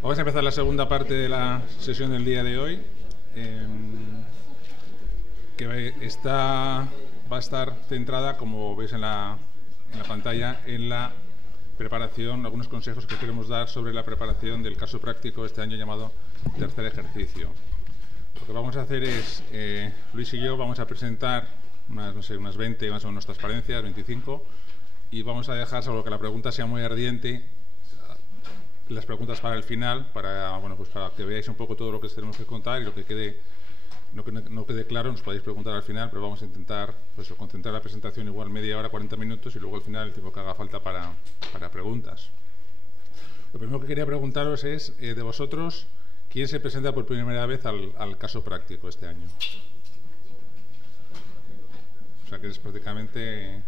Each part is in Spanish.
Vamos a empezar la segunda parte de la sesión del día de hoy, que va a estar centrada, como veis en la pantalla, en la preparación, algunos consejos que queremos dar sobre la preparación del caso práctico este año llamado tercer ejercicio. Lo que vamos a hacer es, Luis y yo vamos a presentar unas 20 más o menos transparencias, 25, y vamos a dejar, salvo que la pregunta sea muy ardiente, las preguntas para el final, para que veáis un poco todo lo que tenemos que contar y lo que no quede claro nos podéis preguntar al final, pero vamos a intentar concentrar la presentación igual media hora, 40 minutos, y luego al final el tiempo que haga falta para preguntas. Lo primero que quería preguntaros es, de vosotros, ¿quién se presenta por primera vez al caso práctico este año? O sea que es prácticamente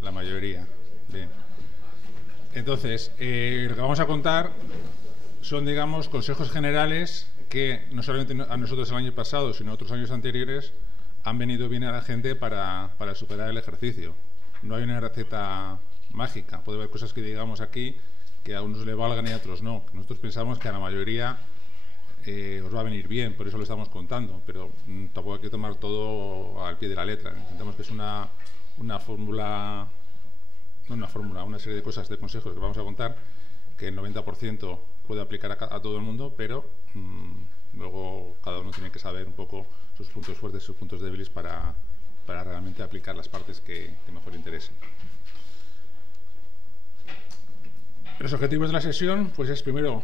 la mayoría. Bien. Entonces, lo que vamos a contar son, digamos, consejos generales que no solamente a nosotros el año pasado, sino otros años anteriores han venido bien a la gente para superar el ejercicio. No hay una receta mágica. Puede haber cosas que digamos aquí que a unos le valgan y a otros no. Nosotros pensamos que a la mayoría os va a venir bien, por eso lo estamos contando, pero tampoco hay que tomar todo al pie de la letra. Intentamos que es una fórmula... una serie de cosas, de consejos que vamos a contar, que el 90% puede aplicar a todo el mundo, pero luego cada uno tiene que saber un poco sus puntos fuertes, sus puntos débiles para realmente aplicar las partes que mejor interesen. Los objetivos de la sesión, pues es primero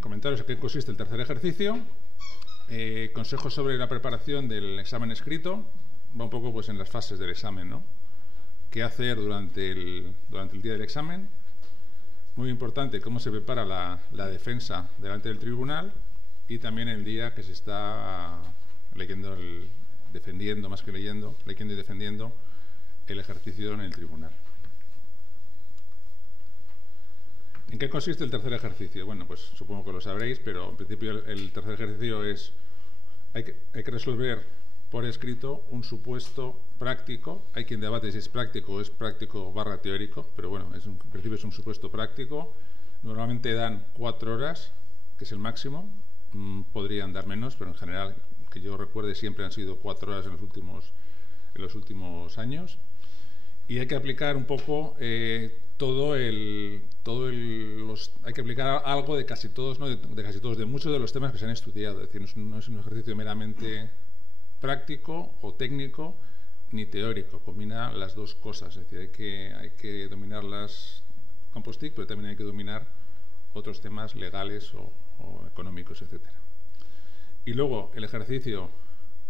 comentaros en qué consiste el tercer ejercicio, consejos sobre la preparación del examen escrito, va un poco pues en las fases del examen, ¿no? Qué hacer durante el día del examen. Muy importante cómo se prepara la defensa delante del tribunal, y también el día que se está leyendo, defendiendo más que leyendo y defendiendo el ejercicio en el tribunal. ¿En qué consiste el tercer ejercicio? Bueno, pues supongo que lo sabréis, pero en principio el tercer ejercicio es hay que resolver por escrito un supuesto práctico. Hay quien debate si es práctico o es práctico / teórico, pero bueno, en principio es un supuesto práctico. Normalmente dan 4 horas, que es el máximo. Podrían dar menos, pero en general, que yo recuerde, siempre han sido 4 horas en los últimos años. Y hay que aplicar un poco hay que aplicar algo de casi todos, ¿no? de casi todos, de muchos de los temas que se han estudiado. Es decir, no es un ejercicio meramente práctico o técnico ni teórico, combina las dos cosas. Es decir, hay que dominar las campos TIC, pero también hay que dominar otros temas legales o económicos, etcétera. Y luego el ejercicio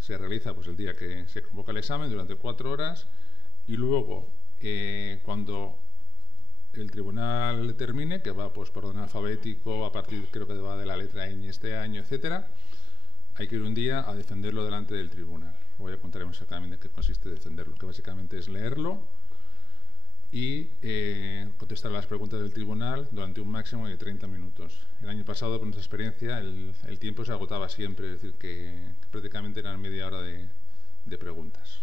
se realiza pues el día que se convoca el examen durante 4 horas, y luego cuando el tribunal termine, que va pues por orden alfabético, a partir creo que va de la letra ñ este año, etcétera, hay que ir un día a defenderlo delante del tribunal. Luego ya contaremos exactamente en qué consiste defenderlo, que básicamente es leerlo y contestar las preguntas del tribunal durante un máximo de 30 minutos. El año pasado, por nuestra experiencia, el tiempo se agotaba siempre, es decir, que prácticamente eran media hora de preguntas.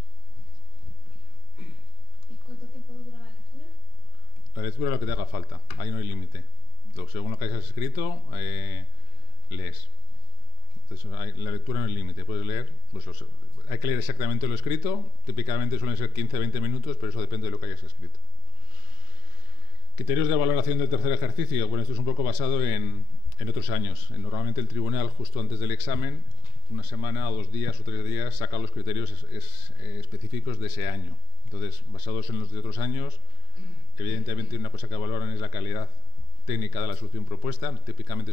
¿Y cuánto tiempo dura la lectura? La lectura es lo que te haga falta, ahí no hay límite. Según lo que hayas escrito, lees. Entonces, la lectura no es límite, puedes leer, pues hay que leer exactamente lo escrito, típicamente suelen ser 15-20 minutos, pero eso depende de lo que hayas escrito. Criterios de valoración del tercer ejercicio. Bueno, esto es un poco basado en otros años. Normalmente el tribunal, justo antes del examen, una semana o 2 días o 3 días, saca los criterios específicos de ese año. Entonces, basados en los de otros años, evidentemente una cosa que valoran es la calidad técnica de la solución propuesta. Típicamente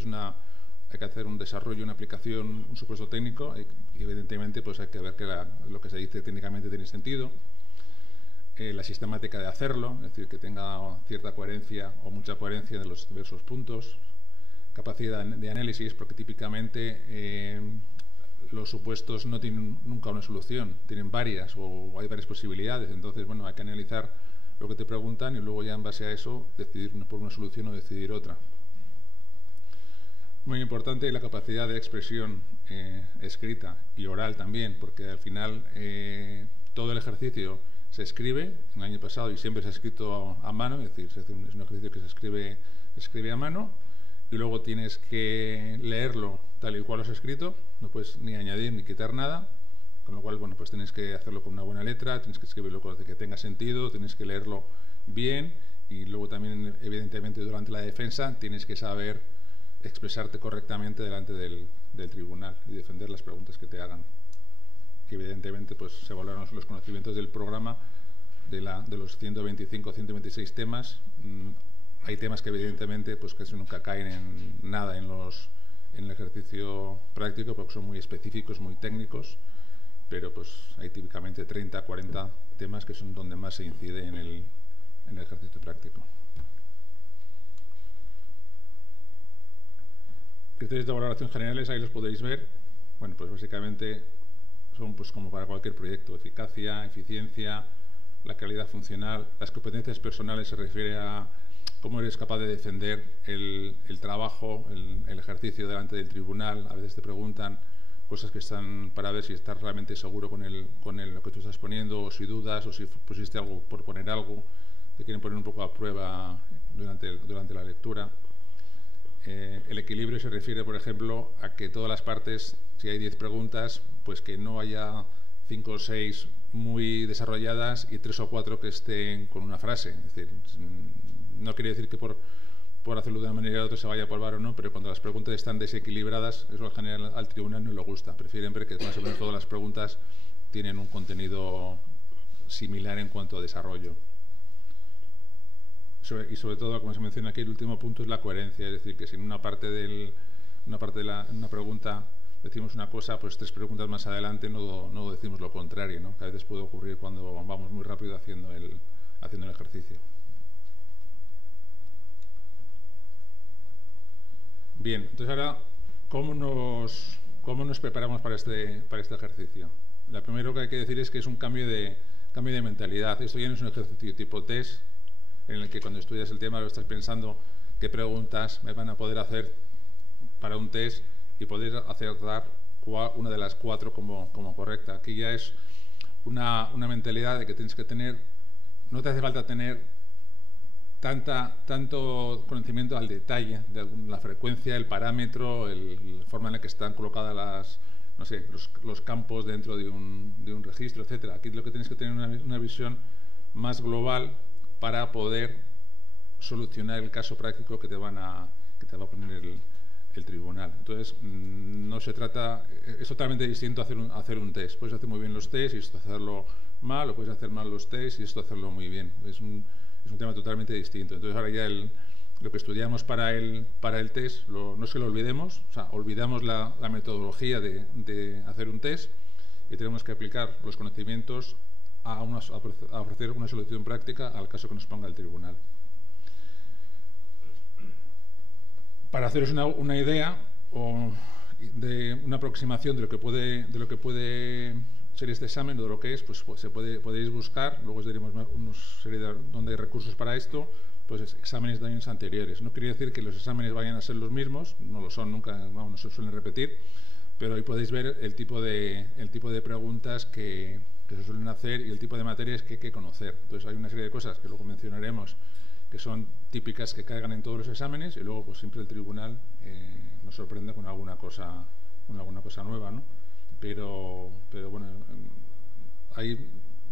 hay que hacer un desarrollo, una aplicación, un supuesto técnico, y evidentemente pues hay que ver que lo que se dice técnicamente tiene sentido. La sistemática de hacerlo, es decir, que tenga cierta coherencia o mucha coherencia de los diversos puntos. Capacidad de análisis, porque típicamente los supuestos no tienen nunca una solución, tienen varias o hay varias posibilidades. Entonces, bueno, hay que analizar lo que te preguntan y luego ya en base a eso decidir por una solución o decidir otra. Muy importante la capacidad de expresión escrita y oral también, porque al final todo el ejercicio se escribe. El año pasado y siempre se ha escrito a mano, es decir, es un ejercicio que se escribe a mano, y luego tienes que leerlo tal y cual lo has escrito, no puedes ni añadir ni quitar nada, con lo cual, bueno, pues tienes que hacerlo con una buena letra, tienes que escribirlo con que tenga sentido, tienes que leerlo bien, y luego también, evidentemente, durante la defensa tienes que saber expresarte correctamente delante del tribunal y defender las preguntas que te hagan. Evidentemente, pues se valoran los conocimientos del programa de los 125 o 126 temas. Hay temas que evidentemente pues casi nunca caen en nada en el ejercicio práctico porque son muy específicos, muy técnicos, pero pues hay típicamente 30, 40 temas que son donde más se incide en el ejercicio práctico. Criterios de valoración generales, ahí los podéis ver. Bueno, pues básicamente son pues como para cualquier proyecto: eficacia, eficiencia, la calidad funcional. Las competencias personales se refiere a cómo eres capaz de defender el trabajo, el ejercicio delante del tribunal. A veces te preguntan cosas que están para ver si estás realmente seguro con lo que tú estás poniendo, o si dudas, o si pusiste algo por poner algo. Te quieren poner un poco a prueba durante la lectura. El equilibrio se refiere, por ejemplo, a que todas las partes, si hay 10 preguntas, pues que no haya 5 o 6 muy desarrolladas y 3 o 4 que estén con una frase. Es decir, no quiere decir que por hacerlo de una manera u otra se vaya a polvar o no, pero cuando las preguntas están desequilibradas, eso en general al tribunal no le gusta. Prefieren ver que más o menos todas las preguntas tienen un contenido similar en cuanto a desarrollo. Y sobre todo, como se menciona aquí, el último punto es la coherencia, es decir, que si en una parte de una pregunta decimos una cosa, pues 3 preguntas más adelante no decimos lo contrario, ¿no? Que a veces puede ocurrir cuando vamos muy rápido haciendo el ejercicio. Bien, entonces ahora, ¿cómo nos preparamos para este ejercicio? Lo primero que hay que decir es que es un cambio de mentalidad. Esto ya no es un ejercicio tipo test, en el que cuando estudias el tema lo estás pensando qué preguntas me van a poder hacer para un test y poder acertar una de las 4 como correcta. Aquí ya es una mentalidad de que tienes que tener, no te hace falta tener tanto conocimiento al detalle de la frecuencia, el parámetro, la forma en la que están colocadas los campos dentro de un registro, etcétera. Aquí lo que tienes que tener una visión más global para poder solucionar el caso práctico que te va a poner el tribunal. Entonces, no se trata, es totalmente distinto hacer un test. Puedes hacer muy bien los tests y esto hacerlo mal, o puedes hacer mal los tests y esto hacerlo muy bien. Es un tema totalmente distinto. Entonces, ahora ya lo que estudiamos para el test, no es que lo olvidemos, o sea, olvidamos la metodología de hacer un test y tenemos que aplicar los conocimientos a ofrecer una solución práctica al caso que nos ponga el tribunal. Para haceros una idea o de una aproximación de lo que puede ser este examen o de lo que es, pues podéis buscar, luego os diremos una serie donde hay recursos para esto, pues exámenes de años anteriores. No quiere decir que los exámenes vayan a ser los mismos, no lo son nunca, no se suelen repetir, pero ahí podéis ver el tipo de preguntas que se suelen hacer y el tipo de materias que hay que conocer. Entonces hay una serie de cosas que luego mencionaremos que son típicas que caigan en todos los exámenes y luego pues siempre el tribunal nos sorprende con alguna cosa nueva, ¿no? Pero bueno,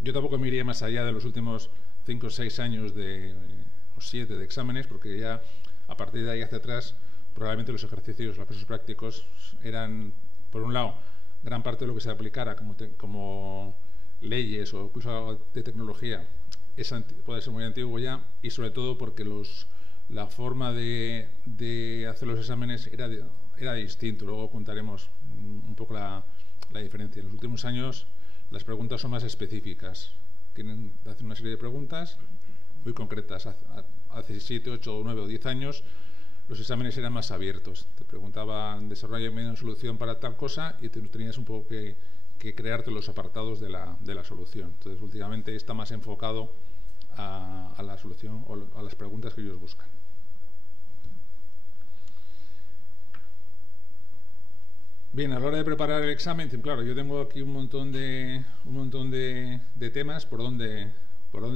yo tampoco me iría más allá de los últimos 5 o 6 años o 7 de exámenes, porque ya a partir de ahí hacia atrás probablemente los ejercicios, los casos prácticos eran, por un lado, gran parte de lo que se aplicara como leyes o incluso de tecnología puede ser muy antiguo ya, y sobre todo porque la forma de hacer los exámenes era distinto. Luego contaremos un poco la diferencia. En los últimos años las preguntas son más específicas, hacen una serie de preguntas muy concretas. Hace 7, 8, 9 o 10 años los exámenes eran más abiertos, te preguntaban desarrolla una solución para tal cosa y tenías un poco que crearte los apartados de la solución. Entonces últimamente está más enfocado a la solución o a las preguntas que ellos buscan. Bien, a la hora de preparar el examen, claro, yo tengo aquí un montón de temas por donde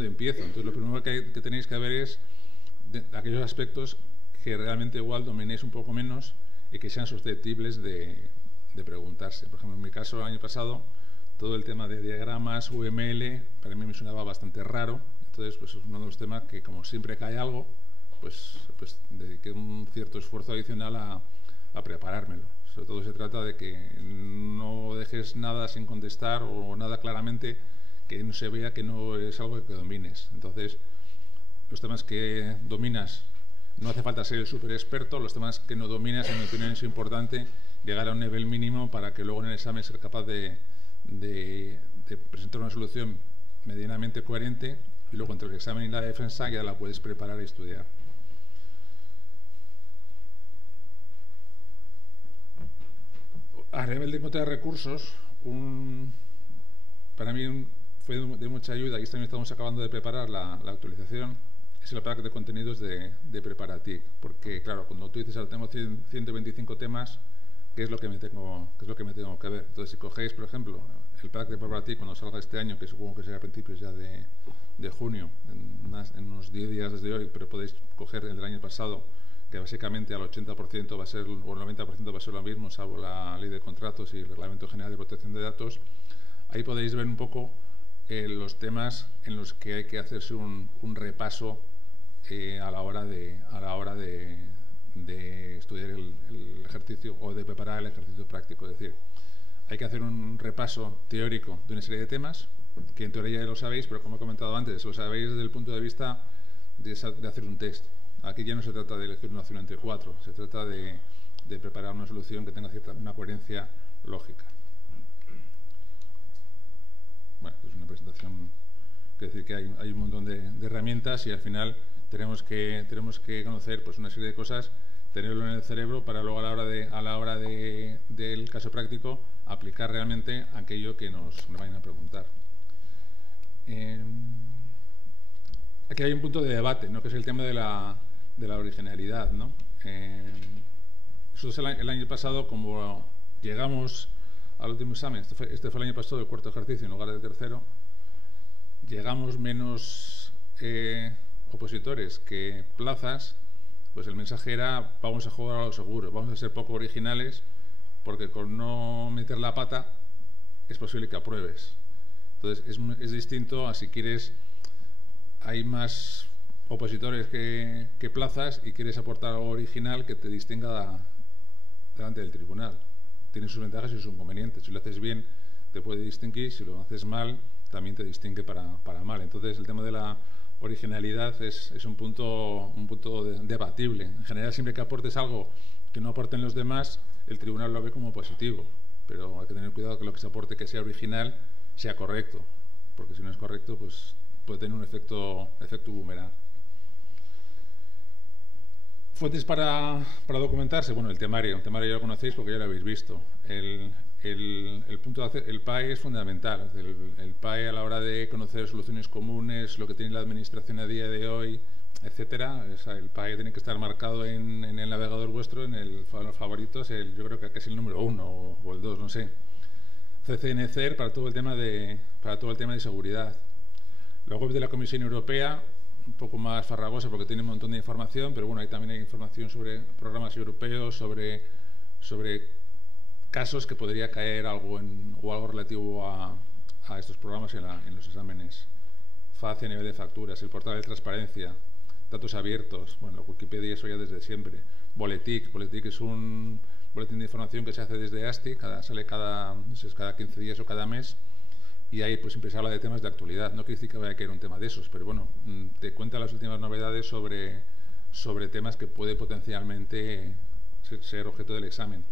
empiezo. Entonces lo primero que tenéis que ver es aquellos aspectos que realmente igual dominéis un poco menos y que sean susceptibles de preguntarse. Por ejemplo, en mi caso, el año pasado, todo el tema de diagramas, UML, para mí me sonaba bastante raro. Entonces, pues es uno de los temas que, como siempre cae algo, pues dediqué un cierto esfuerzo adicional a preparármelo. Sobre todo se trata de que no dejes nada sin contestar o nada claramente que no se vea que no es algo que domines. Entonces, los temas que dominas, no hace falta ser el súper experto. Los temas que no dominas, en mi opinión, es importante llegar a un nivel mínimo para que luego en el examen ser capaz de presentar una solución medianamente coherente, y luego entre el examen y la defensa ya la puedes preparar y estudiar. A nivel de encontrar recursos, para mí fue de mucha ayuda, y este año estamos acabando de preparar la actualización, es el pack de contenidos de Preparatic, porque claro, cuando tú dices ahora tengo 125 temas, ¿qué es lo que me tengo que ver? Entonces, si cogéis, por ejemplo, el pack de Preparatic cuando salga este año, que supongo que será a principios ya de junio, en unos 10 días desde hoy, pero podéis coger el del año pasado, que básicamente al 80% va a ser, o el 90% va a ser lo mismo, salvo la ley de contratos y el Reglamento General de Protección de Datos. Ahí podéis ver un poco los temas en los que hay que hacerse un repaso a la hora de estudiar el ejercicio o de preparar el ejercicio práctico. Es decir, hay que hacer un repaso teórico de una serie de temas, que en teoría ya lo sabéis, pero como he comentado antes, lo sabéis desde el punto de vista de hacer un test. Aquí ya no se trata de elegir una opción entre 4, se trata de preparar una solución que tenga una coherencia lógica. Bueno, es una presentación, quiero decir que hay un montón de herramientas, y al final tenemos que conocer pues una serie de cosas, tenerlo en el cerebro para luego a la hora del caso práctico aplicar realmente aquello que nos vayan a preguntar. Aquí hay un punto de debate, ¿no?, que es el tema de la originalidad, ¿no? Nosotros el año pasado, como llegamos al último examen, este fue el año pasado el cuarto ejercicio en lugar del tercero, llegamos menos opositores que plazas, pues el mensaje era: vamos a jugar a lo seguro, vamos a ser poco originales, porque con no meter la pata es posible que apruebes. Entonces es distinto a si quieres, hay más opositores que plazas y quieres aportar algo original que te distinga delante del tribunal. Tiene sus ventajas y sus inconvenientes. Si lo haces bien te puede distinguir, si lo haces mal también te distingue para mal. Entonces el tema de la originalidad es un punto debatible. En general, siempre que aportes algo que no aporten los demás, el tribunal lo ve como positivo, pero hay que tener cuidado que lo que se aporte que sea original sea correcto, porque si no es correcto, pues puede tener un efecto boomerang. Fuentes para documentarse, bueno, el temario ya lo conocéis porque ya lo habéis visto. El PAE es fundamental. El PAE, a la hora de conocer soluciones comunes, lo que tiene la administración a día de hoy, etcétera, el PAE tiene que estar marcado en el navegador vuestro, en los favoritos, yo creo que es el número 1 o el 2, no sé. CCNCER para todo el tema de seguridad. La web de la Comisión Europea, un poco más farragosa porque tiene un montón de información, pero bueno, ahí también hay información sobre programas europeos, sobre casos que podría caer algo relativo a estos programas en los exámenes. FACE a nivel de facturas, el portal de transparencia, datos abiertos, bueno, Wikipedia, eso ya desde siempre. Boletic es un boletín de información que se hace desde ASTI, sale cada 15 días o cada mes, y ahí pues siempre se habla de temas de actualidad. No quiere decir que vaya a caer un tema de esos, pero bueno, te cuenta las últimas novedades sobre temas que puede potencialmente ser objeto del examen.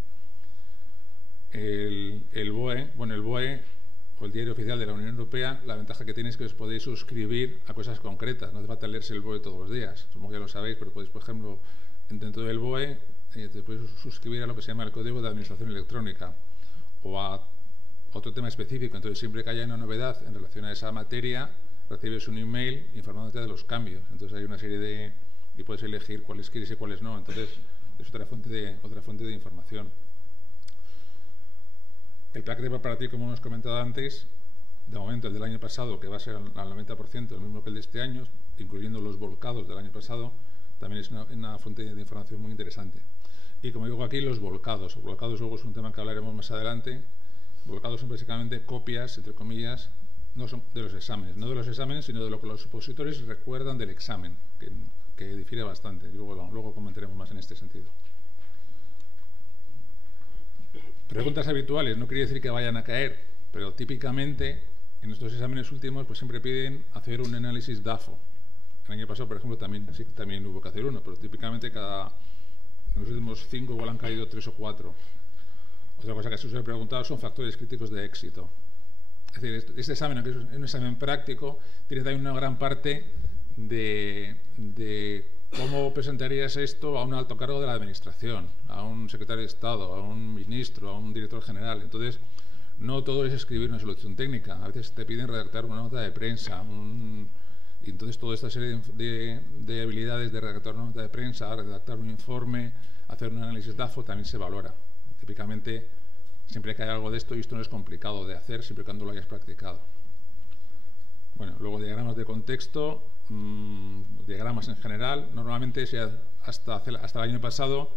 El BOE o el Diario Oficial de la Unión Europea, la ventaja que tiene es que os podéis suscribir a cosas concretas. No hace falta leerse el BOE todos los días, supongo que ya lo sabéis, pero podéis, por ejemplo, dentro del BOE te podéis suscribir a lo que se llama el Código de Administración Electrónica o a otro tema específico. Entonces, siempre que haya una novedad en relación a esa materia, recibes un email informándote de los cambios. Entonces hay una serie y puedes elegir cuáles quieres y cuáles no. Entonces es otra fuente de información. El plan de preparativo, como hemos comentado antes, de momento el del año pasado, que va a ser al 90% el mismo que el de este año, incluyendo los volcados del año pasado, también es una fuente de información muy interesante. Y como digo aquí, los volcados. Los volcados luego es un tema que hablaremos más adelante. Volcados son básicamente copias, entre comillas, no son de los exámenes, no de los exámenes, sino de lo que los opositores recuerdan del examen, que difiere bastante. Y luego comentaremos más en este sentido. Preguntas habituales, no quiere decir que vayan a caer, pero típicamente en estos exámenes últimos pues siempre piden hacer un análisis DAFO. El año pasado, por ejemplo, también hubo que hacer uno, pero típicamente en los últimos 5 igual han caído 3 o 4. Otra cosa que se suele preguntar son factores críticos de éxito. Es decir, este examen, aunque es un examen práctico, tiene también una gran parte de cómo presentarías esto a un alto cargo de la administración, a un secretario de Estado, a un ministro, a un director general. Entonces, no todo es escribir una solución técnica. A veces te piden redactar una nota de prensa, y entonces toda esta serie de habilidades de redactar una nota de prensa, redactar un informe, hacer un análisis DAFO también se valora. Típicamente, siempre que hay algo de esto, y esto no es complicado de hacer, siempre y cuando lo hayas practicado. Bueno, luego diagramas de contexto, diagramas en general. Normalmente hasta el año pasado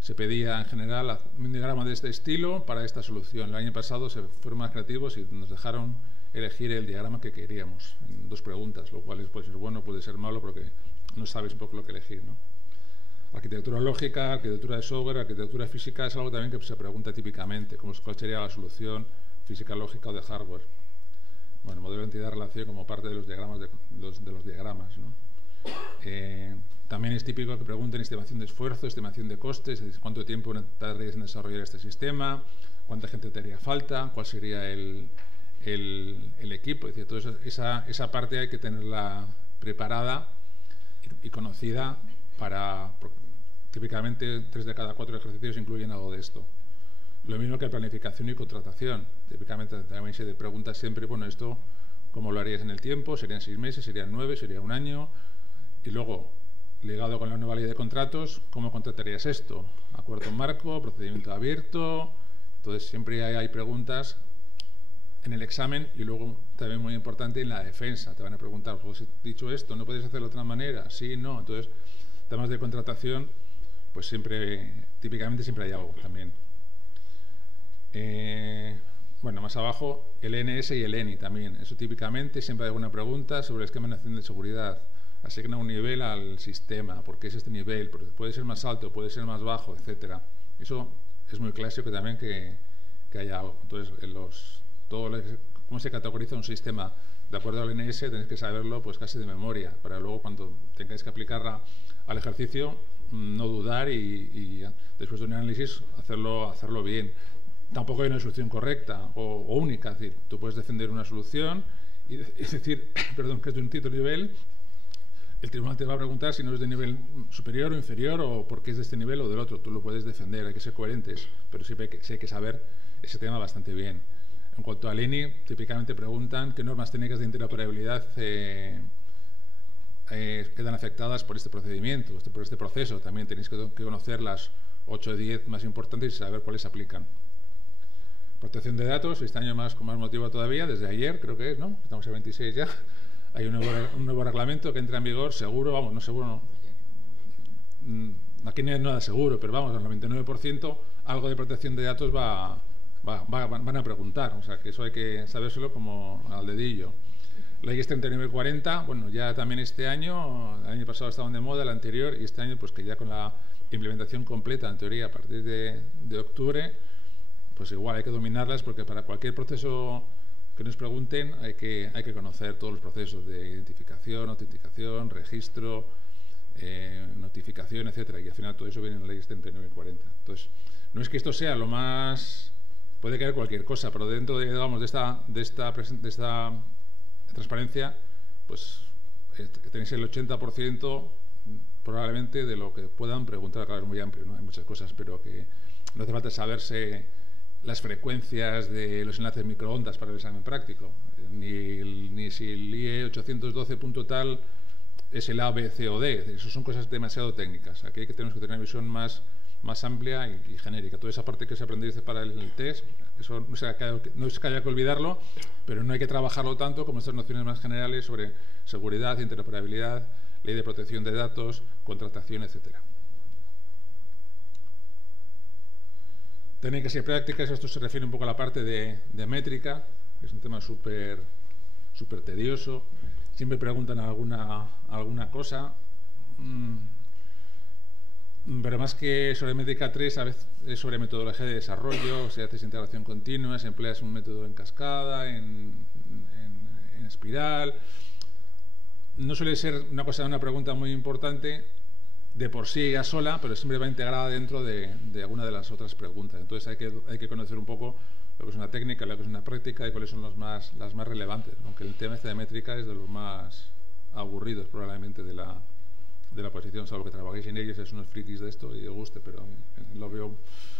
se pedía en general un diagrama de este estilo para esta solución. El año pasado se fueron más creativos y nos dejaron elegir el diagrama que queríamos en 2 preguntas, lo cual puede ser bueno, puede ser malo, porque no sabes un poco lo que elegir, ¿no? Arquitectura lógica, arquitectura de software, arquitectura física es algo también que se pregunta típicamente, cuál sería la solución física lógica o de hardware. Bueno, modelo de entidad-relación como parte de los diagramas, ¿no? También es típico que pregunten estimación de esfuerzo, estimación de costes, es decir, cuánto tiempo tardarías en desarrollar este sistema, cuánta gente te haría falta, cuál sería el equipo. Es decir, toda esa parte hay que tenerla preparada y conocida típicamente 3 de cada 4 ejercicios incluyen algo de esto. Lo mismo que planificación y contratación. Típicamente también se te pregunta siempre, bueno, esto, ¿cómo lo harías en el tiempo? ¿Serían 6 meses? ¿Serían 9? ¿Sería 1 año? Y luego, ligado con la nueva ley de contratos, ¿cómo contratarías esto? ¿Acuerdo marco? ¿Procedimiento abierto? Entonces, siempre hay preguntas en el examen y luego, también muy importante, en la defensa. Te van a preguntar, pues, dicho esto, ¿no puedes hacerlo de otra manera? Sí, no. Entonces, temas de contratación, pues típicamente siempre hay algo también. Bueno, más abajo, el ENS y el ENI también. Eso típicamente siempre hay alguna pregunta sobre el esquema nacional de seguridad. Asigna un nivel al sistema. ¿Por qué es este nivel? Porque puede ser más alto, puede ser más bajo, etcétera. Eso es muy clásico también que haya algo. Entonces, cómo se categoriza un sistema de acuerdo al ENS, tenéis que saberlo pues casi de memoria, para luego cuando tengáis que aplicarla al ejercicio, no dudar y después de un análisis hacerlo bien. Tampoco hay una solución correcta o única, es decir, tú puedes defender una solución y decir, perdón, que es de un cierto nivel. El tribunal te va a preguntar si no es de nivel superior o inferior o por qué es de este nivel o del otro. Tú lo puedes defender, hay que ser coherentes, pero sí hay que saber ese tema bastante bien. En cuanto al ENI, típicamente preguntan qué normas técnicas de interoperabilidad quedan afectadas por este procedimiento, por este proceso. También tenéis que conocer las 8 o 10 más importantes y saber cuáles se aplican. Protección de datos, este año con más motivo todavía, desde ayer creo que es, ¿no? Estamos el 26 ya. Hay un nuevo reglamento que entra en vigor, seguro, vamos, no seguro, no. Aquí no hay nada seguro, pero vamos, al 99% algo de protección de datos van a preguntar, o sea que eso hay que sabérselo como al dedillo. Ley 3940, bueno, ya también este año, el año pasado estaban de moda, el anterior, y este año pues que ya con la implementación completa, en teoría, a partir de octubre, pues igual hay que dominarlas porque para cualquier proceso que nos pregunten hay que conocer todos los procesos de identificación, autenticación, registro, notificación, etcétera, y al final todo eso viene en la ley 3940. Entonces, no es que esto sea lo más... Puede caer cualquier cosa, pero dentro de, digamos, de esta transparencia, pues tenéis el 80% probablemente de lo que puedan preguntar. Claro, es muy amplio, ¿no? Hay muchas cosas, pero que no hace falta saberse las frecuencias de los enlaces microondas para el examen práctico, ni si el IE 812 punto tal es el A, B, C o D. Eso son cosas demasiado técnicas. Aquí tenemos que tener una visión más amplia y genérica. Toda esa parte que se aprendió para el test, eso no es que haya que olvidarlo, pero no hay que trabajarlo tanto como estas nociones más generales sobre seguridad, interoperabilidad, ley de protección de datos, contratación, etcétera. Técnicas y prácticas, esto se refiere un poco a la parte de métrica, que es un tema súper tedioso. Siempre preguntan alguna cosa, pero más que sobre métrica 3, a veces es sobre metodología de desarrollo, si haces integración continua, si empleas un método en cascada, en espiral. No suele ser una pregunta muy importante de por sí ya sola, pero siempre va integrada dentro de alguna de las otras preguntas. Entonces hay que conocer un poco lo que es una técnica, lo que es una práctica y cuáles son las más relevantes, aunque el tema de métrica es de los más aburridos probablemente de la posición, salvo que trabajéis en ellos, es unos frikis de esto y os guste, pero lo veo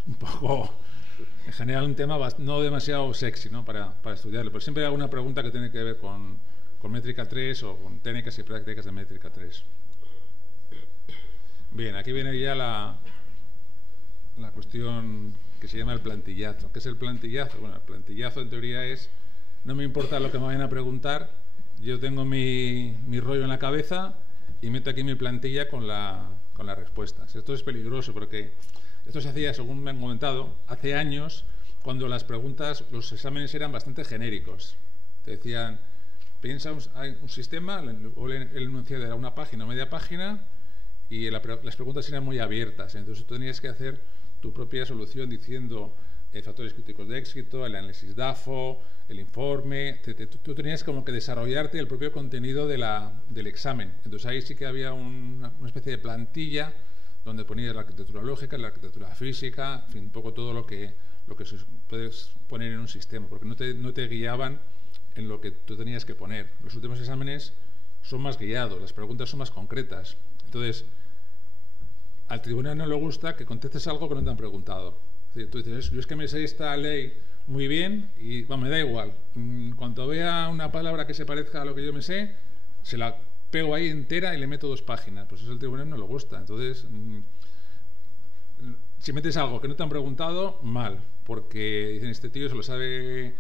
un poco, en general, un tema no demasiado sexy, ¿no?, para estudiarlo, pero siempre hay alguna pregunta que tiene que ver con métrica 3 o con técnicas y prácticas de métrica 3. Bien, aquí viene ya la cuestión que se llama el plantillazo. ¿Qué es el plantillazo? Bueno, el plantillazo en teoría es, no me importa lo que me vayan a preguntar, yo tengo mi rollo en la cabeza y meto aquí mi plantilla con las respuestas. Esto es peligroso porque esto se hacía, según me han comentado, hace años, cuando las preguntas, los exámenes eran bastante genéricos. Te decían, piensa un sistema, el enunciado era una página o media página, y las preguntas eran muy abiertas, entonces tú tenías que hacer tu propia solución diciendo factores críticos de éxito, el análisis DAFO, el informe, tú tenías como que desarrollarte el propio contenido del examen. Entonces ahí sí que había una especie de plantilla donde ponías la arquitectura lógica, la arquitectura física, en fin, un poco todo lo que puedes poner en un sistema, porque no te guiaban en lo que tú tenías que poner. Los últimos exámenes son más guiados, las preguntas son más concretas. Entonces, al tribunal no le gusta que contestes algo que no te han preguntado. Tú dices, yo es que me sé esta ley muy bien y me da igual. Cuando vea una palabra que se parezca a lo que yo me sé, se la pego ahí entera y le meto 2 páginas. Pues eso al tribunal no le gusta. Entonces, si metes algo que no te han preguntado, mal. Porque dicen, este tío se lo sabe...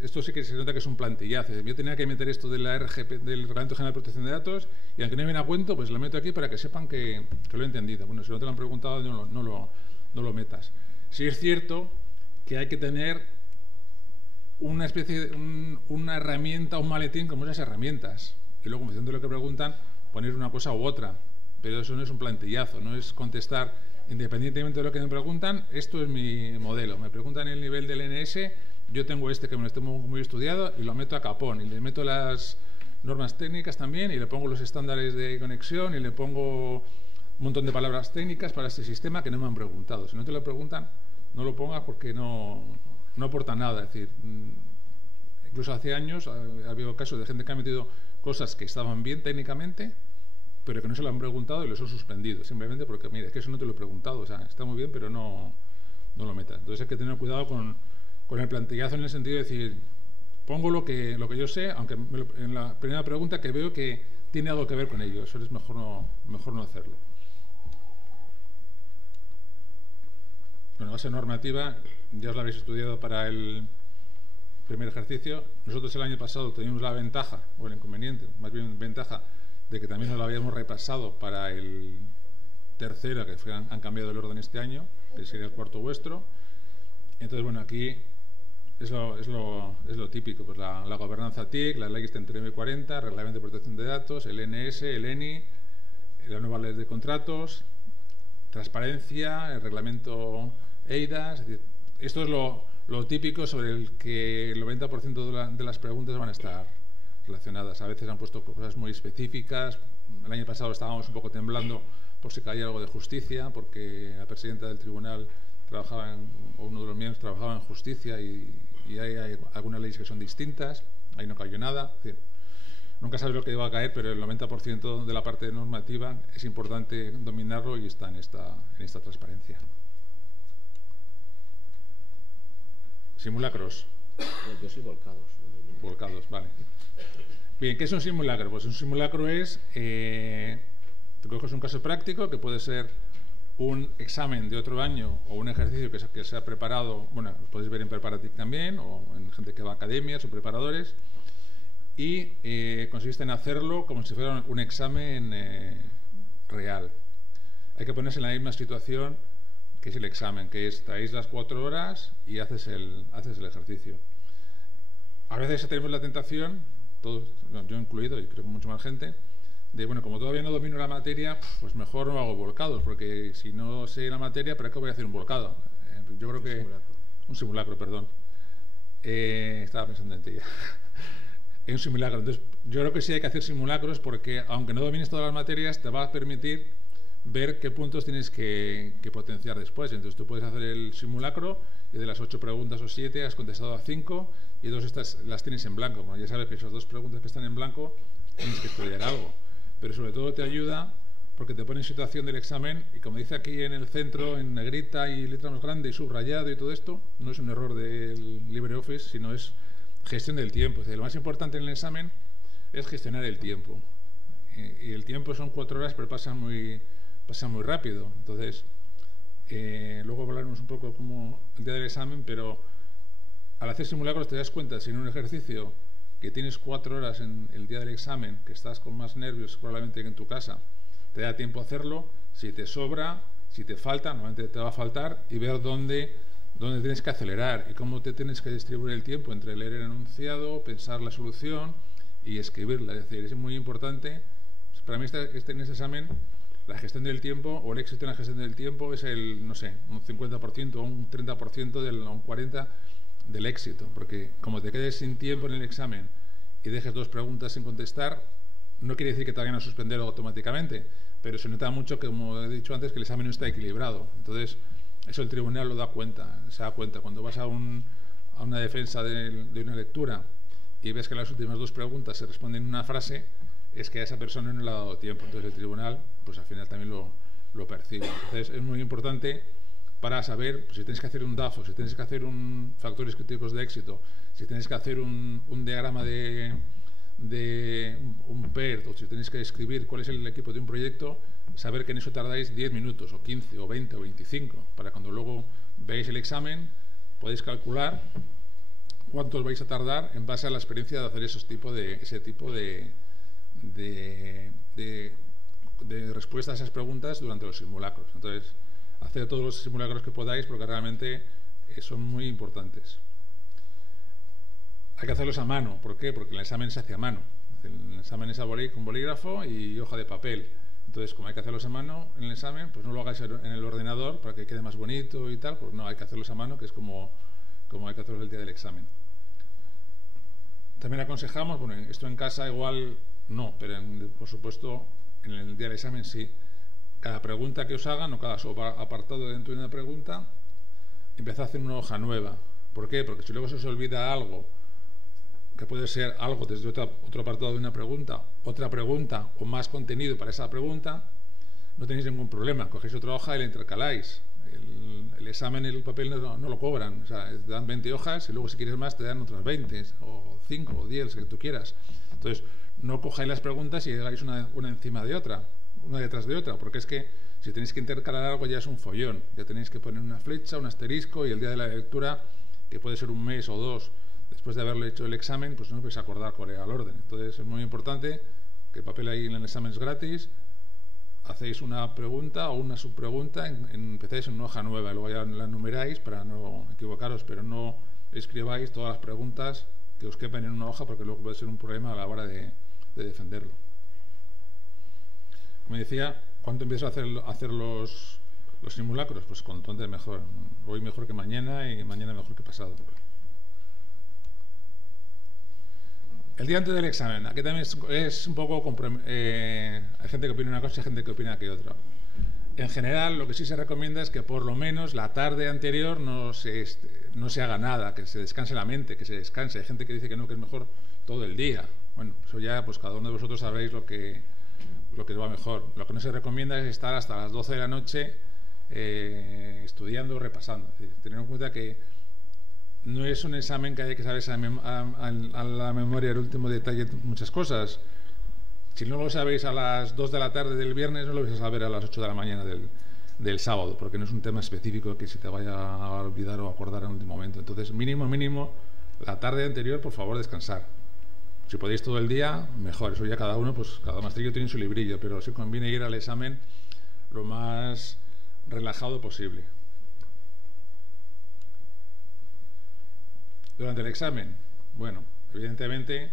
esto sí que se nota que es un plantillazo. Yo tenía que meter esto de la RGP, del Reglamento General de Protección de Datos, y aunque no me viene a cuento, pues lo meto aquí para que sepan que lo he entendido. Bueno, si no te lo han preguntado, no lo metas. Sí es cierto que hay que tener una especie de una herramienta, un maletín con muchas herramientas, y luego, en función de lo que preguntan, poner una cosa u otra. Pero eso no es un plantillazo, no es contestar independientemente de lo que me preguntan. Esto es mi modelo. Me preguntan el nivel del NS, yo tengo este que me lo tengo muy estudiado y lo meto a capón, y le meto las normas técnicas también, y le pongo los estándares de conexión, y le pongo un montón de palabras técnicas para este sistema que no me han preguntado. Si no te lo preguntan, no lo pongas porque no aporta nada. Es decir, incluso hace años ha habido casos de gente que ha metido cosas que estaban bien técnicamente, pero que no se lo han preguntado y los han suspendido, simplemente porque, mira, es que eso no te lo he preguntado, o sea, está muy bien, pero no lo metas. Entonces hay que tener cuidado con el plantillazo, en el sentido de decir, pongo lo que yo sé, aunque en la primera pregunta que veo que tiene algo que ver con ello. Eso es mejor no hacerlo. Bueno, base normativa, ya os la habéis estudiado para el primer ejercicio. Nosotros el año pasado teníamos la ventaja, o el inconveniente, más bien ventaja, de que también nos lo habíamos repasado para el tercero, que han cambiado el orden este año, que sería el cuarto vuestro. Entonces, bueno, aquí es lo típico, pues la gobernanza TIC, la ley 3940, Reglamento de Protección de Datos, el NS, el ENI, la nueva ley de contratos, transparencia, el reglamento EIDAS. Es decir, esto es lo típico sobre el que el 90% de las preguntas van a estar relacionadas. A veces han puesto cosas muy específicas. El año pasado estábamos un poco temblando por si caía algo de justicia, porque la presidenta del tribunal o uno de los miembros trabajaba en justicia, y hay algunas leyes que son distintas. Ahí no cayó nada. Es decir, nunca sabes lo que va a caer, pero el 90% de la parte normativa es importante dominarlo, y está en esta transparencia. Simulacros. Yo soy volcados. Volcados, vale. Bien, ¿qué es un simulacro? Pues un simulacro es, te coges un caso práctico que puede ser un examen de otro año o un ejercicio que se ha preparado, bueno, lo podéis ver en Preparatic también, o en gente que va a academias o preparadores, y consiste en hacerlo como si fuera un examen real. Hay que ponerse en la misma situación que es el examen, que es traéis las 4 horas y haces el ejercicio. A veces tenemos la tentación, todos, yo incluido y creo que mucha más gente, de bueno, como todavía no domino la materia, pues mejor no hago volcados, porque si no sé la materia, ¿para qué voy a hacer un volcado? Yo creo que... Un simulacro, perdón. Estaba pensando en ti ya. Es un simulacro. Entonces, yo creo que sí hay que hacer simulacros porque, aunque no domines todas las materias, te va a permitir ver qué puntos tienes que potenciar después. Entonces, tú puedes hacer el simulacro y de las 8 preguntas o 7 has contestado a 5 y 2 las tienes en blanco. Bueno, ya sabes que esas 2 preguntas que están en blanco tienes que estudiar algo. Pero sobre todo te ayuda porque te pone en situación del examen y, como dice aquí en el centro, en negrita y letra más grande y subrayado y todo esto, no es un error del LibreOffice, sino es gestión del tiempo. Es decir, lo más importante en el examen es gestionar el tiempo. Y el tiempo son 4 horas, pero pasa muy rápido. Entonces, luego hablaremos un poco como el día del examen, pero al hacer simulacros te das cuenta, si en un ejercicio que tienes 4 horas en el día del examen, que estás con más nervios probablemente que en tu casa, te da tiempo a hacerlo, si te sobra, si te falta, normalmente te va a faltar, y ver dónde tienes que acelerar y cómo te tienes que distribuir el tiempo entre leer el enunciado, pensar la solución y escribirla. Es decir, es muy importante. Para mí en este examen la gestión del tiempo o el éxito en la gestión del tiempo es el, no sé, un 50% o un 30% o un 40% del éxito, porque como te quedes sin tiempo en el examen y dejes 2 preguntas sin contestar, no quiere decir que te vayan a suspender automáticamente, pero se nota mucho que, como he dicho antes, que el examen no está equilibrado. Entonces, eso el tribunal se da cuenta. Cuando vas a una defensa de una lectura y ves que las últimas 2 preguntas se responden en una frase, es que a esa persona no le ha dado tiempo. Entonces el tribunal, pues al final también lo percibe. Entonces es muy importante para saber pues, si tienes que hacer un DAFO, si tienes que hacer un factores críticos de éxito, si tienes que hacer un diagrama de un PERT, o si tenéis que escribir cuál es el equipo de un proyecto, saber que en eso tardáis 10 minutos, o 15, o 20, o 25, para cuando luego veáis el examen, podéis calcular cuántos vais a tardar en base a la experiencia de hacer ese tipo de respuestas a esas preguntas durante los simulacros. Entonces, hacer todos los simulacros que podáis, porque realmente son muy importantes. Hay que hacerlos a mano. ¿Por qué? Porque el examen se hace a mano. El examen es con bolígrafo y hoja de papel. Entonces, como hay que hacerlos a mano en el examen, pues no lo hagáis en el ordenador para que quede más bonito y tal. Pues no, hay que hacerlos a mano, que es como hay que hacerlos el día del examen. También aconsejamos, bueno, esto en casa igual no, pero por supuesto en el día del examen sí. Cada pregunta que os hagan o cada apartado dentro de una pregunta, empezad a hacer una hoja nueva. ¿Por qué? Porque si luego se os olvida algo, que puede ser algo desde otro apartado de una pregunta, otra pregunta o más contenido para esa pregunta, no tenéis ningún problema. Cogéis otra hoja y la intercaláis. El examen, el papel no lo cobran. O sea, te dan 20 hojas y luego si quieres más te dan otras 20 o 5 o 10, que tú quieras. Entonces, no cojáis las preguntas y hagáis una encima de otra, una detrás de otra, porque es que si tenéis que intercalar algo ya es un follón. Ya tenéis que poner una flecha, un asterisco y el día de la lectura, que puede ser un mes o 2, después de haberle hecho el examen, pues no os vais a acordar cuál era el orden. Entonces es muy importante que el papel ahí en el examen es gratis, hacéis una pregunta o una subpregunta, empezáis en una hoja nueva y luego ya la numeráis para no equivocaros, pero no escribáis todas las preguntas que os quepan en una hoja porque luego puede ser un problema a la hora de defenderlo. Como decía, ¿cuándo empiezo a hacer los simulacros? Pues cuanto antes mejor. Hoy mejor que mañana y mañana mejor que pasado. El día antes del examen, aquí también es un poco... hay gente que opina una cosa y hay gente que opina que otra. En general, lo que sí se recomienda es que por lo menos la tarde anterior no se haga nada, que se descanse la mente, que se descanse. Hay gente que dice que no, que es mejor todo el día. Bueno, eso ya, pues cada uno de vosotros sabréis lo que os va mejor. Lo que no se recomienda es estar hasta las 12 de la noche estudiando o repasando. Es decir, tener en cuenta que no es un examen que hay que saber a la memoria el último detalle de muchas cosas. Si no lo sabéis a las 2 de la tarde del viernes, no lo vais a saber a las 8 de la mañana del sábado, porque no es un tema específico que se te vaya a olvidar o acordar en el último momento. Entonces, mínimo, la tarde anterior, por favor, descansar. Si podéis todo el día, mejor. Eso ya cada uno, pues cada maestrillo tiene su librillo, pero si conviene ir al examen lo más relajado posible. Durante el examen, bueno, evidentemente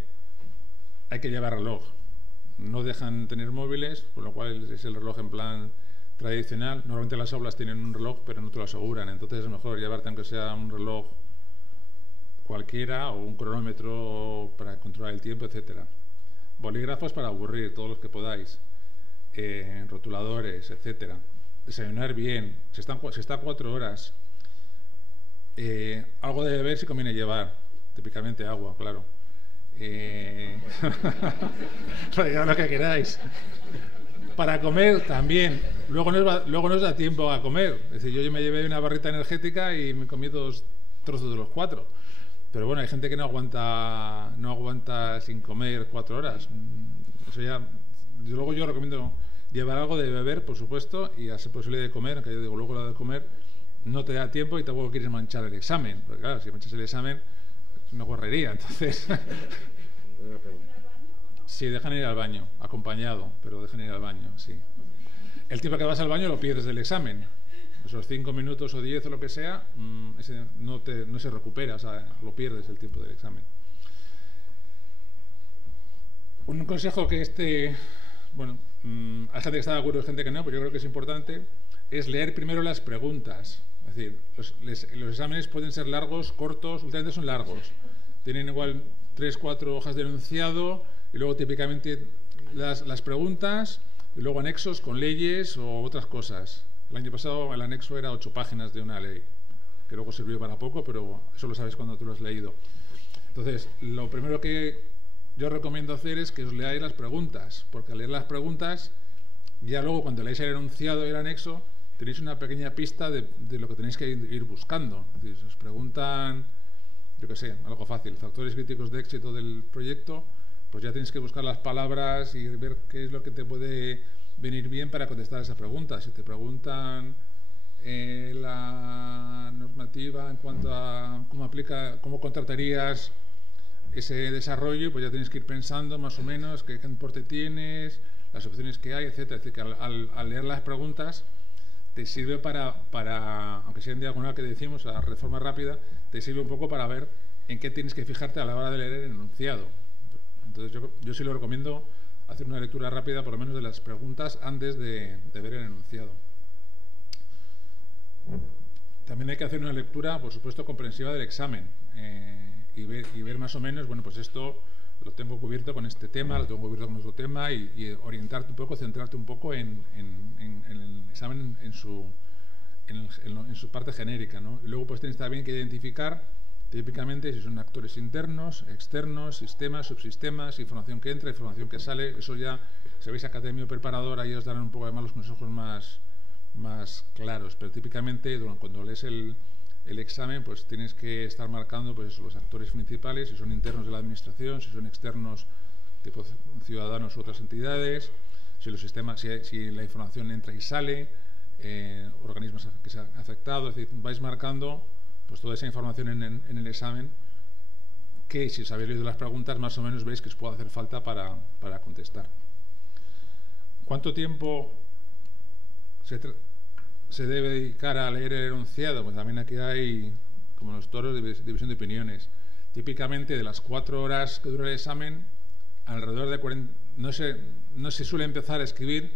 hay que llevar reloj. No dejan tener móviles, con lo cual es el reloj en plan tradicional. Normalmente las aulas tienen un reloj, pero no te lo aseguran. Entonces es mejor llevarte, aunque sea un reloj cualquiera o un cronómetro para controlar el tiempo, etcétera. Bolígrafos para aburrir, todos los que podáis. Rotuladores, etcétera. Desayunar bien. Si está 4 horas, algo de beber si conviene llevar. Típicamente agua, claro. Para llevar lo que queráis. Para comer también. Luego no os da tiempo a comer. Es decir, yo me llevé una barrita energética y me comí 2 trozos de los 4. Pero bueno, hay gente que no aguanta sin comer 4 horas. Eso ya. Luego yo recomiendo llevar algo de beber, por supuesto, y a ser posible de comer, aunque yo digo, luego lo de comer no te da tiempo y tampoco quieres manchar el examen. Porque claro, si manchas el examen es una guarrería, entonces. Sí, dejan ir al baño, acompañado, pero dejan ir al baño, sí. El tiempo que vas al baño lo pierdes del examen. Esos 5 minutos o 10 o lo que sea, no se recupera, o sea, lo pierdes el tiempo del examen. Un consejo que bueno, hay gente que está de acuerdo y gente que no, pero yo creo que es importante, es leer primero las preguntas. Es decir, los exámenes pueden ser largos, cortos, últimamente son largos. Tienen igual 3-4 hojas de enunciado y luego típicamente las preguntas y luego anexos con leyes o otras cosas. El año pasado el anexo era 8 páginas de una ley, que luego sirvió para poco, pero eso lo sabes cuando tú lo has leído. Entonces, lo primero que yo recomiendo hacer es que os leáis las preguntas, porque al leer las preguntas, ya luego cuando leáis el enunciado y el anexo, tenéis una pequeña pista de lo que tenéis que ir buscando. Es decir, si os preguntan, yo qué sé, algo fácil, factores críticos de éxito del proyecto, pues ya tenéis que buscar las palabras y ver qué es lo que te puede venir bien para contestar a esa pregunta. Si te preguntan la normativa en cuanto a cómo contratarías ese desarrollo, pues ya tienes que ir pensando más o menos qué importe tienes, las opciones que hay, etcétera. Es decir, que al leer las preguntas te sirve para, aunque sea en diagonal que decimos, a reforma rápida, te sirve un poco para ver en qué tienes que fijarte a la hora de leer el enunciado. Entonces yo sí lo recomiendo hacer una lectura rápida, por lo menos de las preguntas, antes de ver el enunciado. También hay que hacer una lectura, por supuesto, comprensiva del examen y ver más o menos, bueno, pues esto lo tengo cubierto con este tema, lo tengo cubierto con otro tema y orientarte un poco, centrarte un poco en el examen en su parte genérica, ¿no? Y luego pues tienes también que identificar típicamente si son actores internos, externos, sistemas, subsistemas, información que entra, información que sale. Eso ya, si veis academia preparador, ahí os darán un poco además los consejos más claros, pero típicamente cuando lees el examen, pues tienes que estar marcando pues eso, los actores principales, si son internos de la administración, si son externos tipo ciudadanos u otras entidades, si los sistemas, si la información entra y sale, organismos que se han afectado. Es decir, vais marcando pues toda esa información en el examen, que si os habéis leído las preguntas más o menos veis que os puede hacer falta para contestar. ¿Cuánto tiempo se debe dedicar a leer el enunciado? Pues también aquí hay, como en los toros, división de opiniones. Típicamente de las 4 horas que dura el examen, alrededor de 40, no se suele empezar a escribir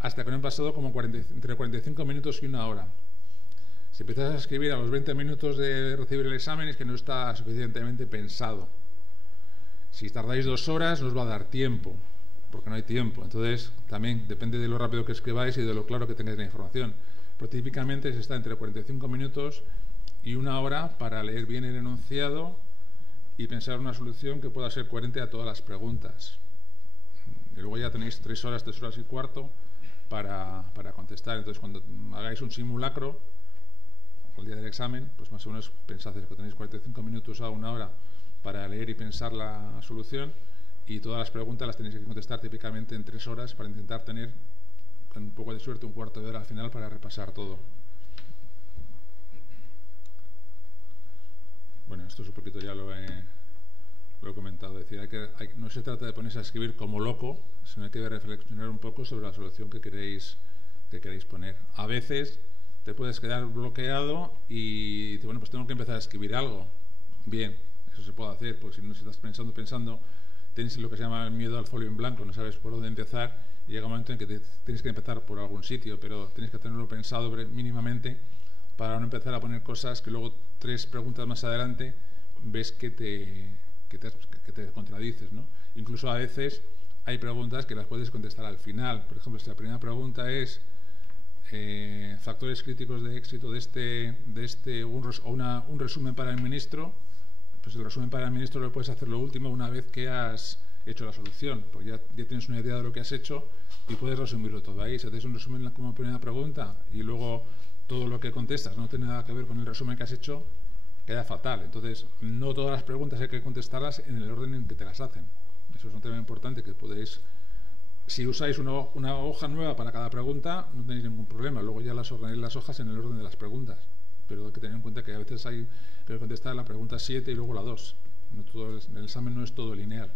hasta que no han pasado como entre 45 minutos y 1 hora. Si empiezas a escribir a los 20 minutos de recibir el examen es que no está suficientemente pensado. Si tardáis 2 horas no os va a dar tiempo, porque no hay tiempo. Entonces también depende de lo rápido que escribáis y de lo claro que tengáis la información. Pero típicamente se está entre 45 minutos y 1 hora para leer bien el enunciado y pensar una solución que pueda ser coherente a todas las preguntas. Y luego ya tenéis 3 horas y cuarto para contestar. Entonces cuando hagáis un simulacro el día del examen, pues más o menos pensad que tenéis 45 minutos a 1 hora para leer y pensar la solución, y todas las preguntas las tenéis que contestar típicamente en 3 horas para intentar tener, con un poco de suerte, un cuarto de hora al final para repasar todo. Bueno, esto es un poquito ya lo lo he comentado. Es decir, no se trata de ponerse a escribir como loco, sino hay que reflexionar un poco sobre la solución que queréis poner. A veces te puedes quedar bloqueado y dices, bueno, pues tengo que empezar a escribir algo. Bien, eso se puede hacer, porque si estás pensando, tienes lo que se llama el miedo al folio en blanco, no sabes por dónde empezar, y llega un momento en que tienes que empezar por algún sitio, pero tienes que tenerlo pensado mínimamente para no empezar a poner cosas que luego 3 preguntas más adelante ves que te contradices, ¿no? Incluso a veces hay preguntas que las puedes contestar al final. Por ejemplo, si la primera pregunta es factores críticos de éxito un resumen para el ministro, pues el resumen para el ministro lo puedes hacer lo último una vez que has hecho la solución, porque ya tienes una idea de lo que has hecho y puedes resumirlo todo ahí. Si haces un resumen como primera pregunta y luego todo lo que contestas no tiene nada que ver con el resumen que has hecho, queda fatal. Entonces, no todas las preguntas hay que contestarlas en el orden en que te las hacen. Eso es un tema importante que podéis... Si usáis una hoja nueva para cada pregunta, no tenéis ningún problema. Luego ya las ordenáis las hojas en el orden de las preguntas. Pero hay que tener en cuenta que a veces hay que contestar la pregunta 7 y luego la 2. El examen no es todo lineal.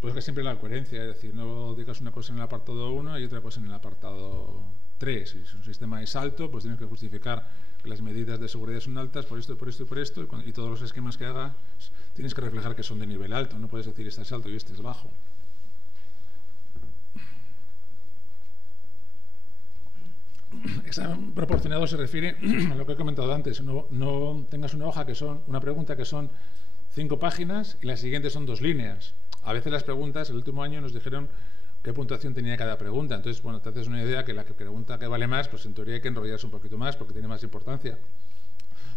Pues que siempre la coherencia, es decir, no digas una cosa en el apartado 1 y otra cosa en el apartado 3. Si un sistema es alto, pues tienes que justificar que las medidas de seguridad son altas por esto, por esto y por esto, y todos los esquemas que hagas tienes que reflejar que son de nivel alto. No puedes decir este es alto y este es bajo. Examen proporcionado se refiere a lo que he comentado antes. No tengas una hoja una pregunta que son 5 páginas y la siguiente son 2 líneas. A veces las preguntas, el último año nos dijeron qué puntuación tenía cada pregunta. Entonces, bueno, te haces una idea que la pregunta que vale más, pues en teoría hay que enrollarse un poquito más porque tiene más importancia.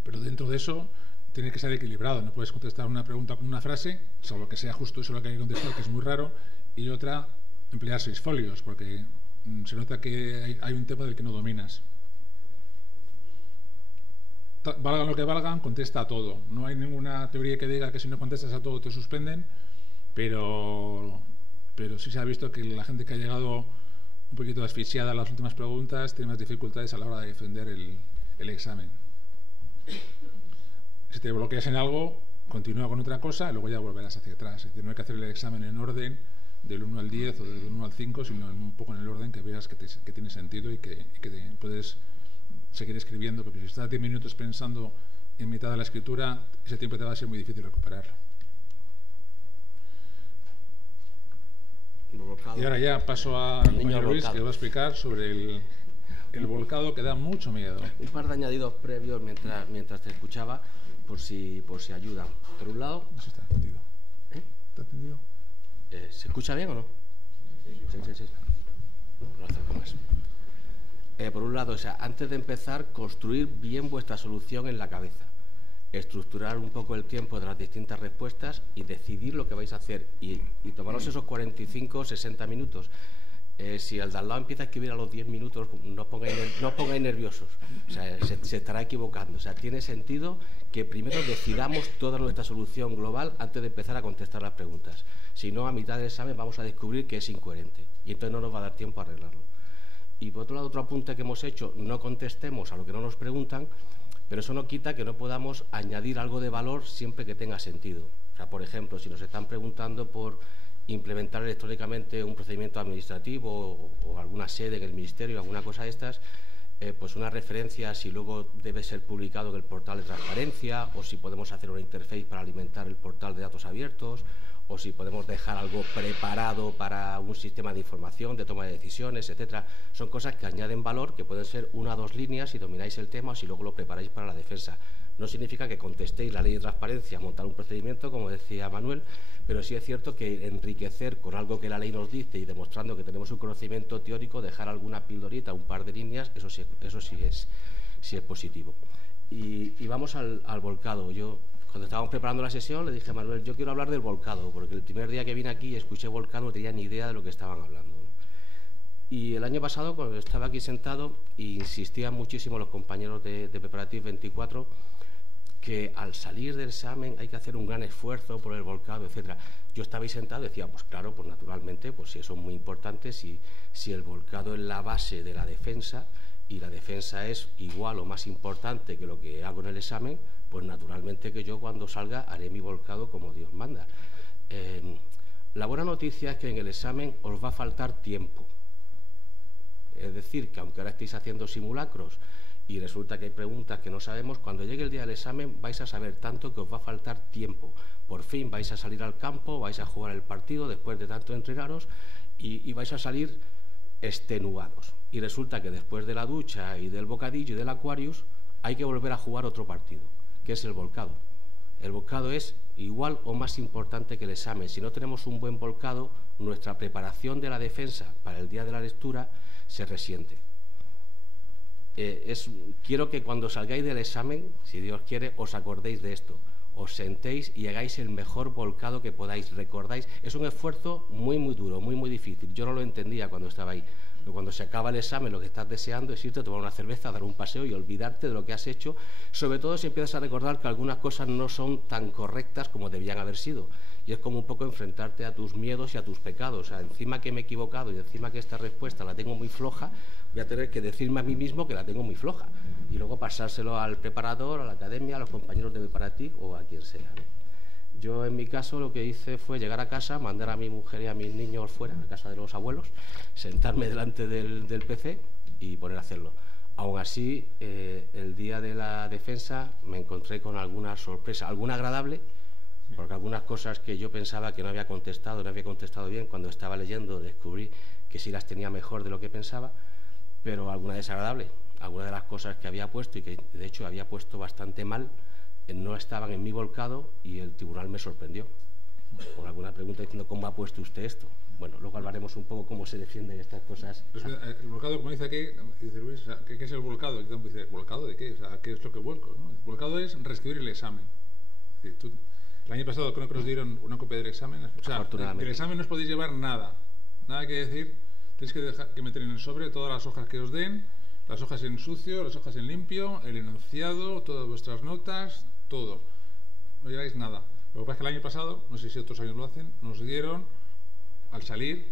Pero dentro de eso tiene que ser equilibrado. No puedes contestar una pregunta con una frase, salvo que sea justo eso lo que hay que contestar, que es muy raro, y otra emplear 6 folios, porque se nota que hay un tema del que no dominas. Valgan lo que valgan, contesta a todo. No hay ninguna teoría que diga que si no contestas a todo te suspenden, pero sí se ha visto que la gente que ha llegado un poquito asfixiada a las últimas preguntas tiene más dificultades a la hora de defender el examen. Si te bloqueas en algo, continúa con otra cosa y luego ya volverás hacia atrás. Es decir, no hay que hacer el examen en orden del 1 al 10 o del 1 al 5, sino un poco en el orden que veas que tiene sentido y que puedes seguir escribiendo, porque si estás 10 minutos pensando en mitad de la escritura, ese tiempo te va a ser muy difícil recuperarlo. Y ahora ya paso a Luis, que os va a explicar sobre el volcado, que da mucho miedo. Un par de añadidos previos mientras te escuchaba, por si ayudan. Por un lado... No sé si está atendido. ¿Está atendido? ¿Se escucha bien o no? Sí. Lo acerco más. Por un lado, o sea, antes de empezar, construir bien vuestra solución en la cabeza. Estructurar un poco el tiempo de las distintas respuestas y decidir lo que vais a hacer y tomaros esos 45 o 60 minutos. Si el de al lado empieza a escribir a los 10 minutos, no os pongáis nerviosos. O sea, se estará equivocando. O sea, tiene sentido que primero decidamos toda nuestra solución global antes de empezar a contestar las preguntas. Si no, a mitad del examen vamos a descubrir que es incoherente y entonces no nos va a dar tiempo a arreglarlo. Y por otro lado, otro apunte que hemos hecho, no contestemos a lo que no nos preguntan, pero eso no quita que no podamos añadir algo de valor siempre que tenga sentido. O sea, por ejemplo, si nos están preguntando por implementar electrónicamente un procedimiento administrativo o alguna sede en el ministerio, alguna cosa de estas, pues una referencia si luego debe ser publicado en el portal de transparencia, o si podemos hacer una interface para alimentar el portal de datos abiertos, o si podemos dejar algo preparado para un sistema de información, de toma de decisiones, etcétera. Son cosas que añaden valor, que pueden ser 1 o 2 líneas si domináis el tema o si luego lo preparáis para la defensa. No significa que contestéis la ley de transparencia, montar un procedimiento, como decía Manuel, pero sí es cierto que enriquecer con algo que la ley nos dice y demostrando que tenemos un conocimiento teórico, dejar alguna pildorita, un par de líneas, eso sí es positivo. Y vamos al volcado. Yo, cuando estábamos preparando la sesión, le dije a Manuel, yo quiero hablar del volcado, porque el primer día que vine aquí y escuché volcado no tenía ni idea de lo que estaban hablando. Y el año pasado, cuando estaba aquí sentado, insistían muchísimo los compañeros de Preparative 24 que al salir del examen hay que hacer un gran esfuerzo por el volcado, etcétera. Yo estaba ahí sentado y decía, pues claro, pues naturalmente, pues si eso es muy importante, si el volcado es la base de la defensa y la defensa es igual o más importante que lo que hago en el examen, pues naturalmente que yo cuando salga haré mi volcado como Dios manda. La buena noticia es que en el examen os va a faltar tiempo. Es decir, que aunque ahora estéis haciendo simulacros y resulta que hay preguntas que no sabemos, cuando llegue el día del examen vais a saber tanto que os va a faltar tiempo. Por fin vais a salir al campo, vais a jugar el partido después de tanto entrenaros y vais a salir extenuados. Y resulta que después de la ducha y del bocadillo y del Aquarius hay que volver a jugar otro partido, que es el volcado. El volcado es igual o más importante que el examen. Si no tenemos un buen volcado, nuestra preparación de la defensa para el día de la lectura se resiente. Quiero que cuando salgáis del examen, si Dios quiere, os acordéis de esto. Os sentéis y hagáis el mejor volcado que podáis. Recordáis, es un esfuerzo muy, muy duro, muy, muy difícil. Yo no lo entendía cuando estaba ahí. Pero cuando se acaba el examen, lo que estás deseando es irte a tomar una cerveza, dar un paseo y olvidarte de lo que has hecho, sobre todo si empiezas a recordar que algunas cosas no son tan correctas como debían haber sido. Y es como un poco enfrentarte a tus miedos y a tus pecados. O sea, encima que me he equivocado y encima que esta respuesta la tengo muy floja, voy a tener que decirme a mí mismo que la tengo muy floja. Y luego pasárselo al preparador, a la academia, a los compañeros de Preparatic o a quien sea, ¿no? Yo, en mi caso, lo que hice fue llegar a casa, mandar a mi mujer y a mis niños fuera, a casa de los abuelos, sentarme delante del PC y poner a hacerlo. Aún así, el día de la defensa me encontré con alguna sorpresa, alguna agradable, porque algunas cosas que yo pensaba que no había contestado bien, cuando estaba leyendo descubrí que sí las tenía mejor de lo que pensaba, pero alguna desagradable. Algunas de las cosas que había puesto y que de hecho había puesto bastante mal, no estaban en mi volcado y el tribunal me sorprendió por alguna pregunta diciendo ¿cómo ha puesto usted esto? Bueno, luego hablaremos un poco cómo se defienden estas cosas. El volcado, como dice aquí, dice Luis, ¿qué es el volcado? Y dice, ¿volcado de qué? O sea, ¿qué es lo que vuelco? ¿No? El volcado es reescribir el examen. Es decir, el año pasado creo que nos dieron una copia del examen. O sea, del examen no os podéis llevar nada que decir. Tenéis que meter en el sobre todas las hojas que os den, las hojas en sucio, las hojas en limpio, el enunciado, todas vuestras notas, todo. No lleváis nada. Lo que pasa es que el año pasado, no sé si otros años lo hacen, nos dieron, al salir,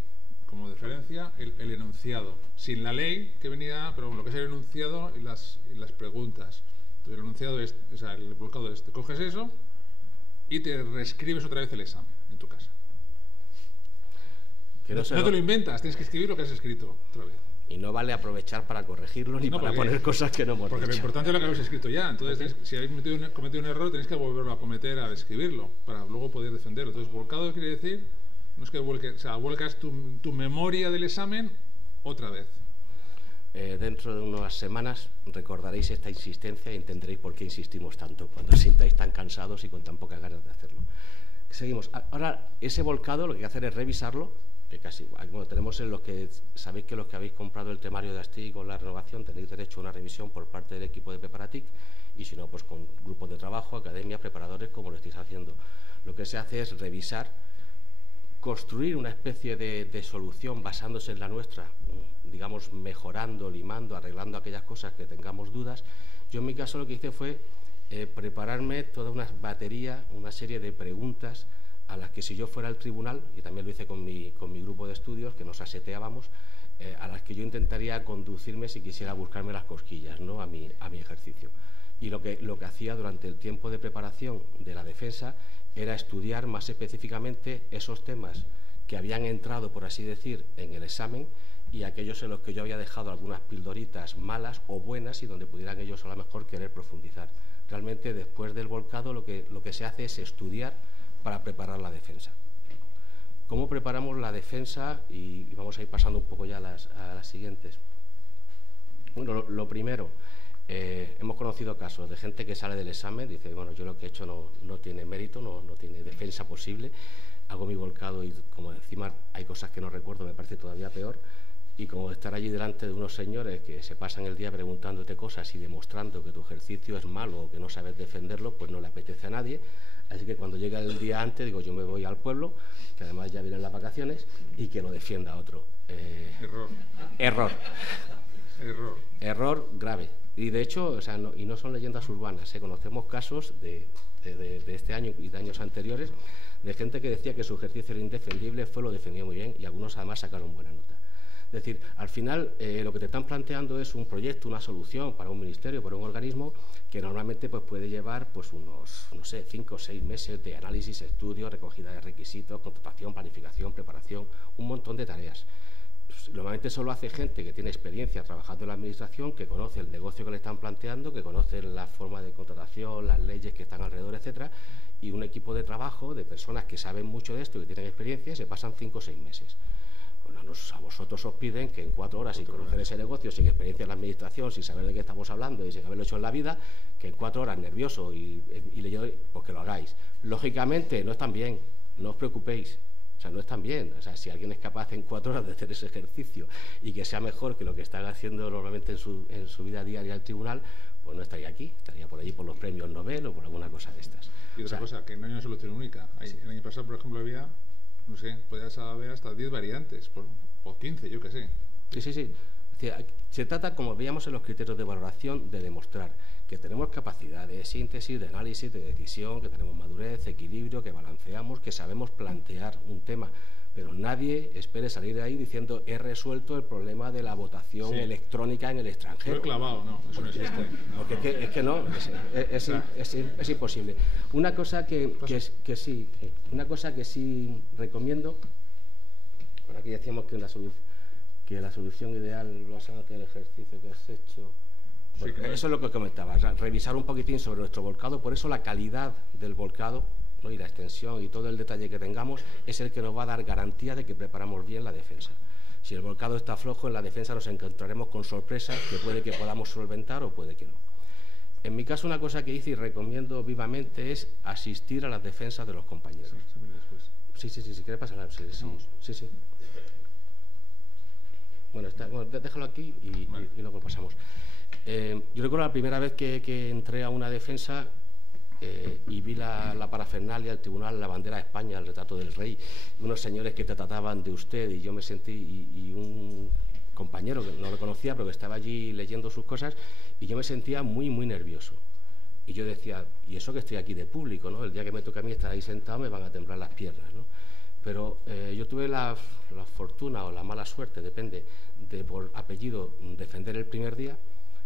como deferencia, el enunciado. Sin la ley que venía, pero bueno, lo que es el enunciado y las preguntas. Entonces el enunciado es, o sea, el volcado es, te coges eso y te reescribes otra vez el examen en tu casa. No te lo inventas, tienes que escribir lo que has escrito otra vez. Y no vale aprovechar para corregirlo ni para poner cosas que no hemos dicho. Porque lo importante es lo que habéis escrito ya. Entonces, si habéis cometido un error, tenéis que volverlo a cometer al escribirlo para luego poder defenderlo. Entonces, volcado quiere decir, no es que vuelques, o sea, vuelcas tu memoria del examen otra vez. Dentro de unas semanas recordaréis esta insistencia y entenderéis por qué insistimos tanto cuando os sintáis tan cansados y con tan pocas ganas de hacerlo. Seguimos. Ahora, ese volcado lo que hay que hacer es revisarlo. Que casi, bueno, tenemos en los que sabéis que los que habéis comprado el temario de ASTIC con la renovación tenéis derecho a una revisión por parte del equipo de Preparatic y si no, pues con grupos de trabajo, academias, preparadores, como lo estáis haciendo. Lo que se hace es revisar, construir una especie de solución basándose en la nuestra, digamos, mejorando, limando, arreglando aquellas cosas que tengamos dudas. Yo en mi caso lo que hice fue prepararme toda una batería, una serie de preguntas a las que si yo fuera al tribunal, y también lo hice con mi grupo de estudios, que nos aseteábamos, a las que yo intentaría conducirme si quisiera buscarme las cosquillas, ¿no?, a mi ejercicio. Y lo que hacía durante el tiempo de preparación de la defensa era estudiar más específicamente esos temas que habían entrado, por así decir, en el examen y aquellos en los que yo había dejado algunas pildoritas malas o buenas y donde pudieran ellos a lo mejor querer profundizar. Realmente después del volcado lo que se hace es estudiar para preparar la defensa. ¿Cómo preparamos la defensa? Y vamos a ir pasando un poco ya a las siguientes. Bueno, lo primero, hemos conocido casos de gente que sale del examen, dice, bueno, yo lo que he hecho no tiene mérito, no tiene defensa posible, hago mi volcado y como encima hay cosas que no recuerdo, me parece todavía peor, y como estar allí delante de unos señores que se pasan el día preguntándote cosas y demostrando que tu ejercicio es malo o que no sabes defenderlo, pues no le apetece a nadie. Así que cuando llega el día antes, digo, yo me voy al pueblo, que además ya vienen las vacaciones, y que lo defienda otro. Error grave. Y de hecho, o sea, no son leyendas urbanas, conocemos casos de este año y de años anteriores de gente que decía que su ejercicio era indefendible, lo defendió muy bien y algunos además sacaron buena nota. decir, al final lo que te están planteando es un proyecto, una solución para un ministerio, para un organismo, que normalmente pues, puede llevar pues, unos, no sé, 5 o 6 meses de análisis, estudio, recogida de requisitos, contratación, planificación, preparación, un montón de tareas. Normalmente solo hace gente que tiene experiencia trabajando en la administración, que conoce el negocio que le están planteando, que conoce la forma de contratación, las leyes que están alrededor, etcétera, y un equipo de trabajo de personas que saben mucho de esto, que tienen experiencia, y se pasan 5 o 6 meses. Bueno, a vosotros os piden que en 4 horas, sin conocer ese negocio, sin experiencia en la administración, sin saber de qué estamos hablando y sin haberlo hecho en la vida, que en 4 horas nervioso y leyendo, pues que lo hagáis. Lógicamente, no están bien, no os preocupéis. O sea, no están bien. O sea, si alguien es capaz en 4 horas de hacer ese ejercicio y que sea mejor que lo que están haciendo normalmente en su vida diaria al tribunal, pues no estaría aquí, estaría por allí por los premios Nobel o por alguna cosa de estas. Y otra cosa, que no hay una solución única. Sí. El año pasado, por ejemplo, había, no sé, podías haber hasta 10 variantes, o 15, yo qué sé. Sí. Se trata, como veíamos en los criterios de valoración, de demostrar que tenemos capacidad de síntesis, de análisis, de decisión, que tenemos madurez, equilibrio, que balanceamos, que sabemos plantear un tema. Pero nadie espere salir de ahí diciendo he resuelto el problema de la votación electrónica en el extranjero. Lo he clavado, no, eso no existe. Porque es que no, es imposible. Una cosa que sí recomiendo, por aquí decíamos que la solución ideal basándote en el ejercicio que has hecho. Bueno, eso es lo que comentaba, revisar un poquitín sobre nuestro volcado, por eso la calidad del volcado, ¿no? Y la extensión y todo el detalle que tengamos es el que nos va a dar garantía de que preparamos bien la defensa. Si el volcado está flojo, en la defensa nos encontraremos con sorpresas que puede que podamos solventar o puede que no. En mi caso, una cosa que hice y recomiendo vivamente es asistir a las defensas de los compañeros. Sí, si quieres pasar. Sí. Bueno, déjalo aquí y luego pasamos. Yo recuerdo la primera vez que entré a una defensa y vi la parafernalia, el tribunal, la bandera de España, el retrato del rey, unos señores que te trataban de usted, y yo me sentí, y un compañero que no lo conocía, pero que estaba allí leyendo sus cosas, y yo me sentía muy, muy nervioso. Y yo decía, y eso que estoy aquí de público, ¿no? El día que me toque a mí estar ahí sentado me van a temblar las piernas, ¿no? Pero yo tuve la fortuna o la mala suerte, depende, de por apellido defender el primer día,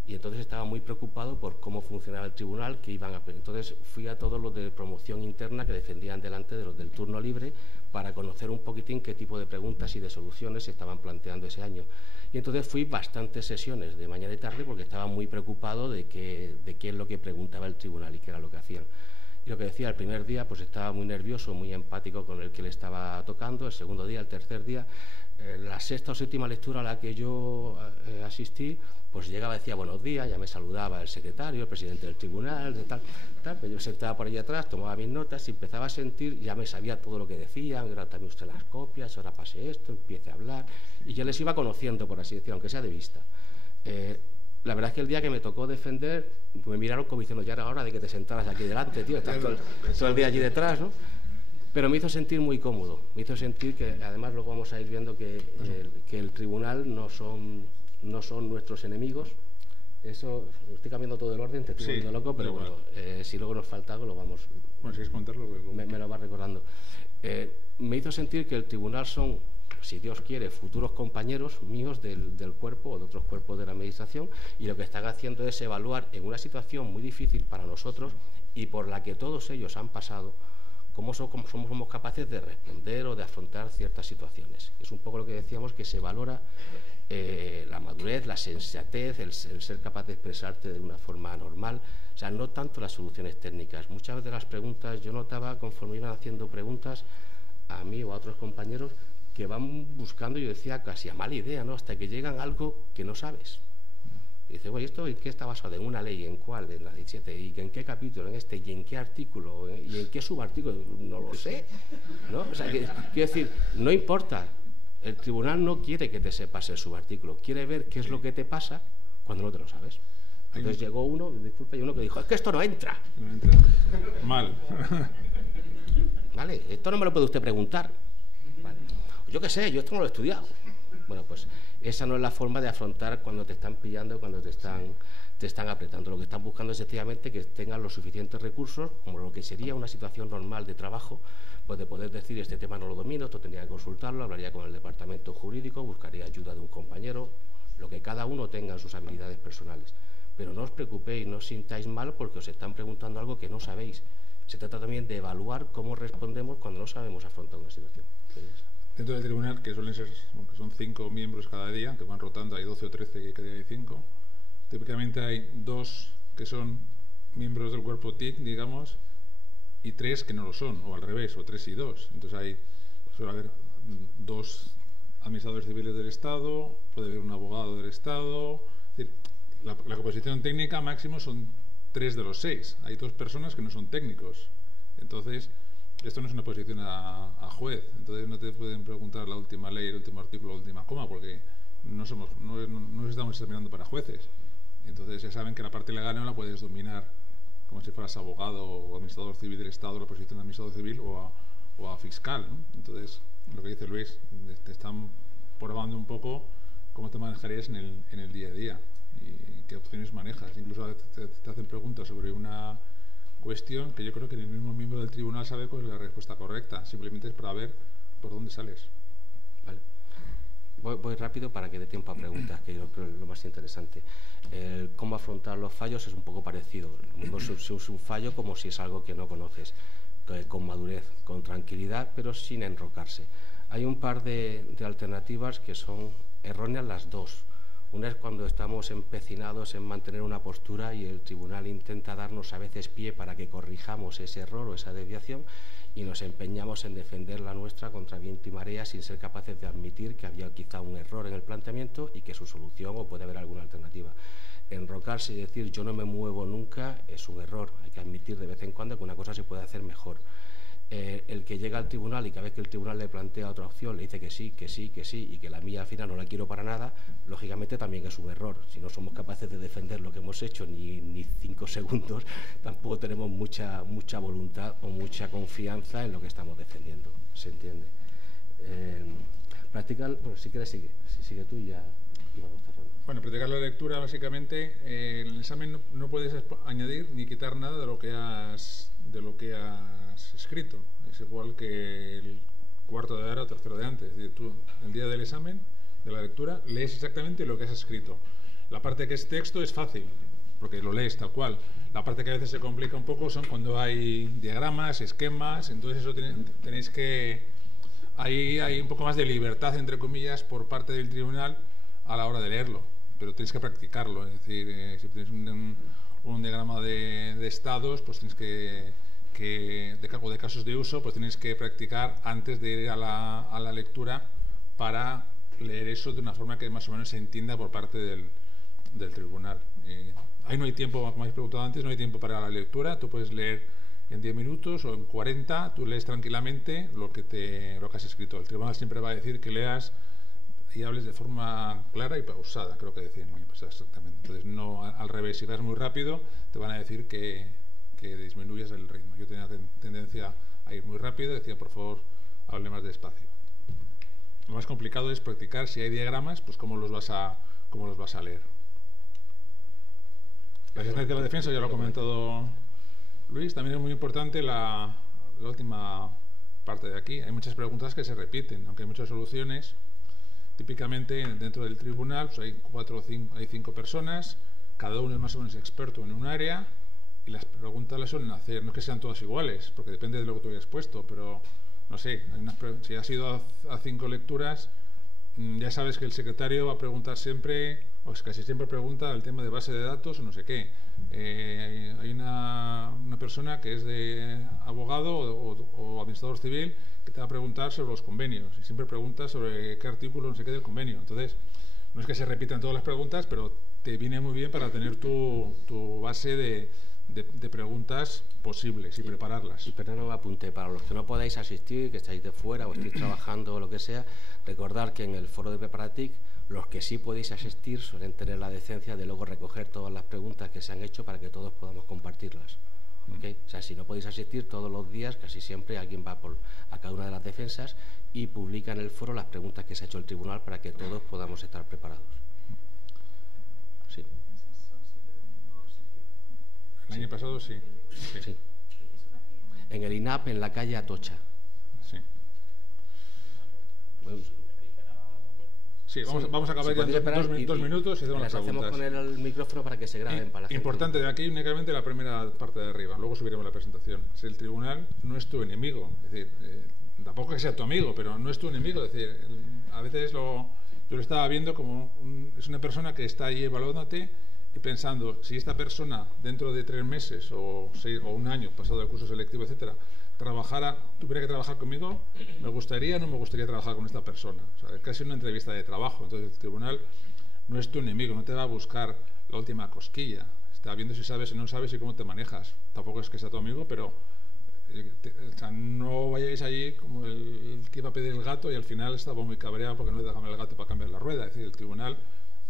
y entonces estaba muy preocupado por cómo funcionaba el tribunal, que iban a... Entonces fui a todos los de promoción interna que defendían delante de los del turno libre para conocer un poquitín qué tipo de preguntas y de soluciones se estaban planteando ese año. Y entonces fui bastantes sesiones de mañana y tarde porque estaba muy preocupado de qué es lo que preguntaba el tribunal y qué era lo que hacían. Y lo que decía, el primer día pues estaba muy nervioso, muy empático con el que le estaba tocando, el segundo día, el tercer día, la sexta o séptima lectura a la que yo asistí, pues llegaba y decía buenos días, ya me saludaba el secretario, el presidente del tribunal, pues yo sentaba por allí atrás, tomaba mis notas y empezaba a sentir, ya me sabía todo lo que decían, era también usted las copias, ahora pase esto, empiece a hablar, y yo les iba conociendo, por así decirlo, aunque sea de vista. La verdad es que el día que me tocó defender, me miraron como diciendo, ya era hora de que te sentaras aquí delante, tío, estás todo el día allí detrás, ¿no? Pero me hizo sentir muy cómodo, me hizo sentir que, además luego vamos a ir viendo que el tribunal no son nuestros enemigos. Eso, estoy cambiando todo el orden, te estoy volviendo loco, pero bueno, si luego nos falta algo lo vamos... Bueno, si quieres contarlo, me lo vas recordando. Me hizo sentir que el tribunal son, si Dios quiere, futuros compañeros míos del cuerpo o de otros cuerpos de la administración, y lo que están haciendo es evaluar en una situación muy difícil para nosotros y por la que todos ellos han pasado, cómo somos capaces de responder o de afrontar ciertas situaciones. Es un poco lo que decíamos, que se valora la madurez, la sensatez, el ser capaz de expresarte de una forma normal, o sea, no tanto las soluciones técnicas. Muchas de las preguntas, yo notaba, conforme iban haciendo preguntas a mí o a otros compañeros, que van buscando, yo decía, casi a mala idea, ¿no? Hasta que llegan a algo que no sabes. Y dice, bueno, ¿esto en qué está basado? ¿En una ley? ¿En cuál? ¿En la 17? ¿Y en qué capítulo? ¿En este? ¿Y en qué artículo? ¿Y en qué subartículo? No lo sé, ¿no? O sea, quiero decir, no importa. El tribunal no quiere que te sepas el subartículo, quiere ver qué es lo que te pasa cuando no te lo sabes. Entonces llegó uno, disculpe, y uno que dijo, es que esto no entra. No entra. Mal. Vale, esto no me lo puede usted preguntar. Vale. Yo qué sé, yo esto no lo he estudiado. Bueno, pues esa no es la forma de afrontar cuando te están pillando, cuando te están apretando. Lo que están buscando es efectivamente que tengan los suficientes recursos, como lo que sería una situación normal de trabajo, pues de poder decir, este tema no lo domino, esto tendría que consultarlo, hablaría con el departamento jurídico, buscaría ayuda de un compañero, lo que cada uno tenga en sus habilidades personales. Pero no os preocupéis, no os sintáis mal porque os están preguntando algo que no sabéis. Se trata también de evaluar cómo respondemos cuando no sabemos afrontar una situación. Dentro del tribunal, que suelen ser, que son 5 miembros cada día, que van rotando, hay 12 o 13 que cada día hay 5, típicamente hay 2 que son miembros del cuerpo TIC, digamos, y 3 que no lo son, o al revés, o 3 y 2. Entonces suele haber 2 administradores civiles del Estado, puede haber un abogado del Estado. Es decir, la composición técnica máximo son 3 de los 6. Hay 2 personas que no son técnicos. Entonces, esto no es una posición a juez. Entonces no te pueden preguntar la última ley, el último artículo, la última coma, porque no estamos examinando para jueces. Entonces ya saben que la parte legal no la puedes dominar como si fueras abogado o administrador civil del Estado, la posición de administrador civil o a fiscal, ¿no? Entonces, lo que dice Luis, te están probando un poco cómo te manejarías en el día a día y qué opciones manejas. Incluso a veces te hacen preguntas sobre una cuestión que yo creo que ni el mismo miembro del tribunal sabe cuál es la respuesta correcta. Simplemente es para ver por dónde sales. Vale. Voy rápido para que dé tiempo a preguntas, que yo creo que es lo más interesante. Cómo afrontar los fallos es un poco parecido. Se usa un fallo como si es algo que no conoces, con madurez, con tranquilidad, pero sin enrocarse. Hay un par de alternativas que son erróneas las dos. Una es cuando estamos empecinados en mantener una postura y el tribunal intenta darnos a veces pie para que corrijamos ese error o esa desviación y nos empeñamos en defender la nuestra contra viento y marea sin ser capaces de admitir que había quizá un error en el planteamiento y que su solución o puede haber alguna alternativa. Enrocarse y decir yo no me muevo nunca es un error. Hay que admitir de vez en cuando que una cosa se puede hacer mejor. El que llega al tribunal y cada vez que el tribunal le plantea otra opción le dice que sí, que sí, que sí y que la mía al final no la quiero para nada, lógicamente también es un error. Si no somos capaces de defender lo que hemos hecho ni 5 segundos, tampoco tenemos mucha voluntad o mucha confianza en lo que estamos defendiendo. ¿Se entiende? Practicar, bueno, si quieres sigue. Si sigue tú ya vamos cerrando. Bueno, practicar la lectura básicamente, en el examen no puedes añadir ni quitar nada de lo que has escrito. Es igual que el cuarto de ahora o tercero de antes. Es decir, tú el día del examen, de la lectura, lees exactamente lo que has escrito. La parte que es texto es fácil, porque lo lees tal cual. La parte que a veces se complica un poco son cuando hay diagramas, esquemas, entonces eso tenéis que... Ahí hay un poco más de libertad, entre comillas, por parte del tribunal a la hora de leerlo, pero tienes que practicarlo. Es decir, si tienes un diagrama de estados, pues tienes de casos de uso, pues tienes que practicar antes de ir a la lectura para leer eso de una forma que más o menos se entienda por parte del tribunal. Ahí no hay tiempo, como habéis preguntado antes, no hay tiempo para la lectura. Tú puedes leer en 10 minutos o en 40, tú lees tranquilamente lo que has escrito. El tribunal siempre va a decir que leas y hables de forma clara y pausada, creo que decían, pues exactamente. Entonces, no al revés, si vas muy rápido, te van a decir que disminuyas el ritmo. Yo tenía tendencia a ir muy rápido, decía, por favor, hable más despacio. Lo más complicado es practicar, si hay diagramas, pues cómo los vas a leer. La asistencia a la defensa, ya lo ha comentado Luis, también es muy importante la última parte de aquí. Hay muchas preguntas que se repiten, aunque hay muchas soluciones. Típicamente dentro del tribunal pues hay 5 personas, cada uno es más o menos experto en un área y las preguntas las suelen hacer, no es que sean todas iguales, porque depende de lo que tú hayas puesto, pero no sé, si has ido a 5 lecturas, ya sabes que el secretario va a preguntar siempre, o casi siempre pregunta el tema de base de datos o no sé qué. Hay una persona que es de abogado o administrador civil que te va a preguntar sobre los convenios y siempre pregunta sobre qué artículo no sé qué del convenio. Entonces, no es que se repitan todas las preguntas, pero te viene muy bien para tener tu base de preguntas posibles y prepararlas. Y perdón, apunte, para los que no podáis asistir, que estáis de fuera o estáis trabajando o lo que sea, recordar que en el foro de Preparatic, los que sí podéis asistir suelen tener la decencia de luego recoger todas las preguntas que se han hecho para que todos podamos compartirlas. ¿okay? O sea, si no podéis asistir todos los días, casi siempre alguien va a cada una de las defensas y publica en el foro las preguntas que se ha hecho el tribunal para que todos podamos estar preparados. Sí. El año pasado sí. Sí. En el INAP, en la calle Atocha. Sí. Sí, vamos a acabar ya en dos minutos y hacemos las preguntas. Hacemos poner el micrófono para que se graben para la gente. Importante, de aquí únicamente la primera parte de arriba, luego subiremos la presentación. Si el tribunal no es tu enemigo, es decir, tampoco que sea tu amigo, pero no es tu enemigo, es decir, a veces yo lo estaba viendo como es una persona que está ahí evaluándote y pensando, si esta persona dentro de 3 meses o 1 año, pasado el curso selectivo, etcétera, tuviera que trabajar conmigo, me gustaría o no me gustaría trabajar con esta persona. O sea, es casi una entrevista de trabajo. Entonces el tribunal no es tu enemigo, no te va a buscar la última cosquilla. Está viendo si sabes, si no sabes y cómo te manejas. Tampoco es que sea tu amigo, pero o sea, no vayáis allí como el que iba a pedir el gato y al final estaba muy cabreado porque no le dejaban el gato para cambiar la rueda. Es decir, el tribunal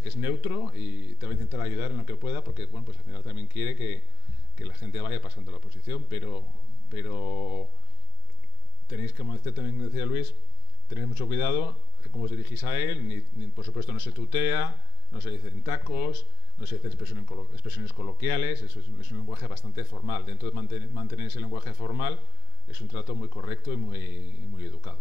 es neutro y te va a intentar ayudar en lo que pueda porque, bueno, pues al final también quiere que la gente vaya pasando la oposición, pero tenéis que, como también decía Luis, tener mucho cuidado cómo os dirigís a él, ni por supuesto no se tutea, no se dicen tacos, no se dicen expresiones coloquiales, eso es un lenguaje bastante formal. Dentro de mantener ese lenguaje formal es un trato muy correcto y muy educado.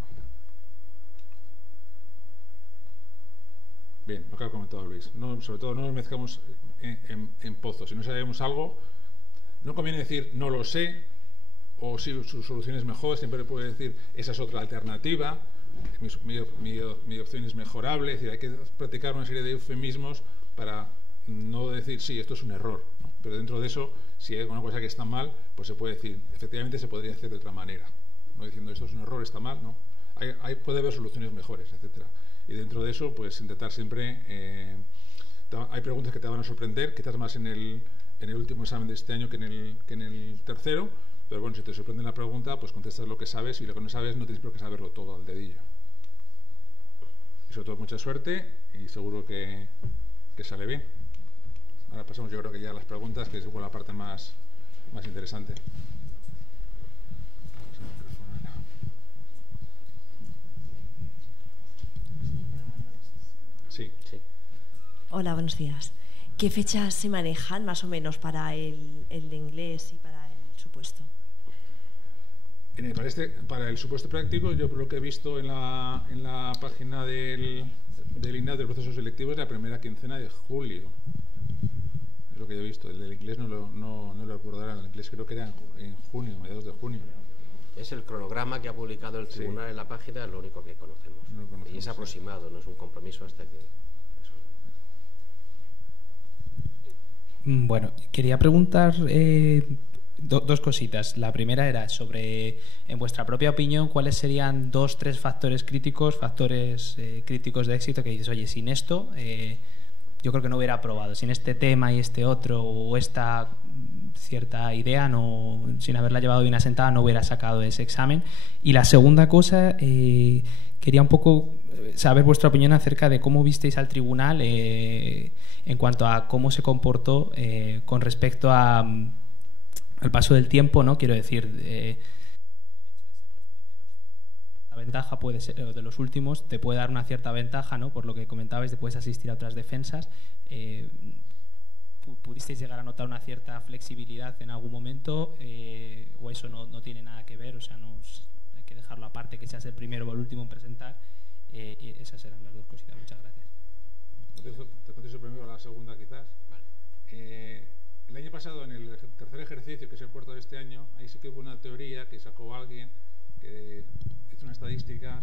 Bien, lo que ha comentado Luis, sobre todo no nos mezclamos en pozos. Si no sabemos algo, no conviene decir no lo sé, o si su solución es mejor, siempre puede decir esa es otra alternativa, mi opción es mejorable. Es decir, hay que practicar una serie de eufemismos para no decir sí, esto es un error, ¿no? Pero dentro de eso, si hay alguna cosa que está mal, pues se puede decir, efectivamente se podría hacer de otra manera, no diciendo esto es un error, está mal, no. Puede haber soluciones mejores, etcétera. Y dentro de eso, pues intentar siempre, hay preguntas que te van a sorprender, quizás más en el último examen de este año que en el tercero. Pero bueno, si te sorprende la pregunta, pues contestas lo que sabes y lo que no sabes no tienes por qué saberlo todo al dedillo. Y sobre todo mucha suerte y seguro que sale bien. Ahora pasamos yo creo que ya a las preguntas, que es igual la parte más interesante. Sí. Hola, buenos días. ¿Qué fechas se manejan más o menos para el de inglés y para el supuesto? Para el supuesto práctico, yo por lo que he visto en la página del INAP del proceso selectivo es la primera quincena de julio. Es lo que yo he visto. El del inglés no lo recordarán. El inglés creo que era en junio, mediados de junio. Es el cronograma que ha publicado el tribunal en la página, es lo único que conocemos. Y es aproximado, no es un compromiso hasta que... Bueno, quería preguntar dos cositas. La primera era sobre, en vuestra propia opinión, ¿cuáles serían 2-3 factores críticos de éxito que dices, oye, sin esto yo creo que no hubiera aprobado, sin este tema y este otro o esta cierta idea, sin haberla llevado bien asentada, no hubiera sacado ese examen? Y la segunda cosa, quería un poco saber vuestra opinión acerca de cómo visteis al tribunal en cuanto a cómo se comportó con respecto al paso del tiempo, ¿no? Quiero decir, la ventaja puede ser, de los últimos, te puede dar una cierta ventaja, ¿no? Por lo que comentabais, te puedes asistir a otras defensas. ¿Pudisteis llegar a notar una cierta flexibilidad en algún momento o eso no tiene nada que ver? O sea, hay que dejarlo aparte, que seas el primero o el último en presentar. Y esas eran las dos cositas. Muchas gracias. Te contesto primero a la segunda, quizás. Vale. El año pasado, en el tercer ejercicio, que es el cuarto de este año, ahí sí que hubo una teoría que sacó alguien que hizo una estadística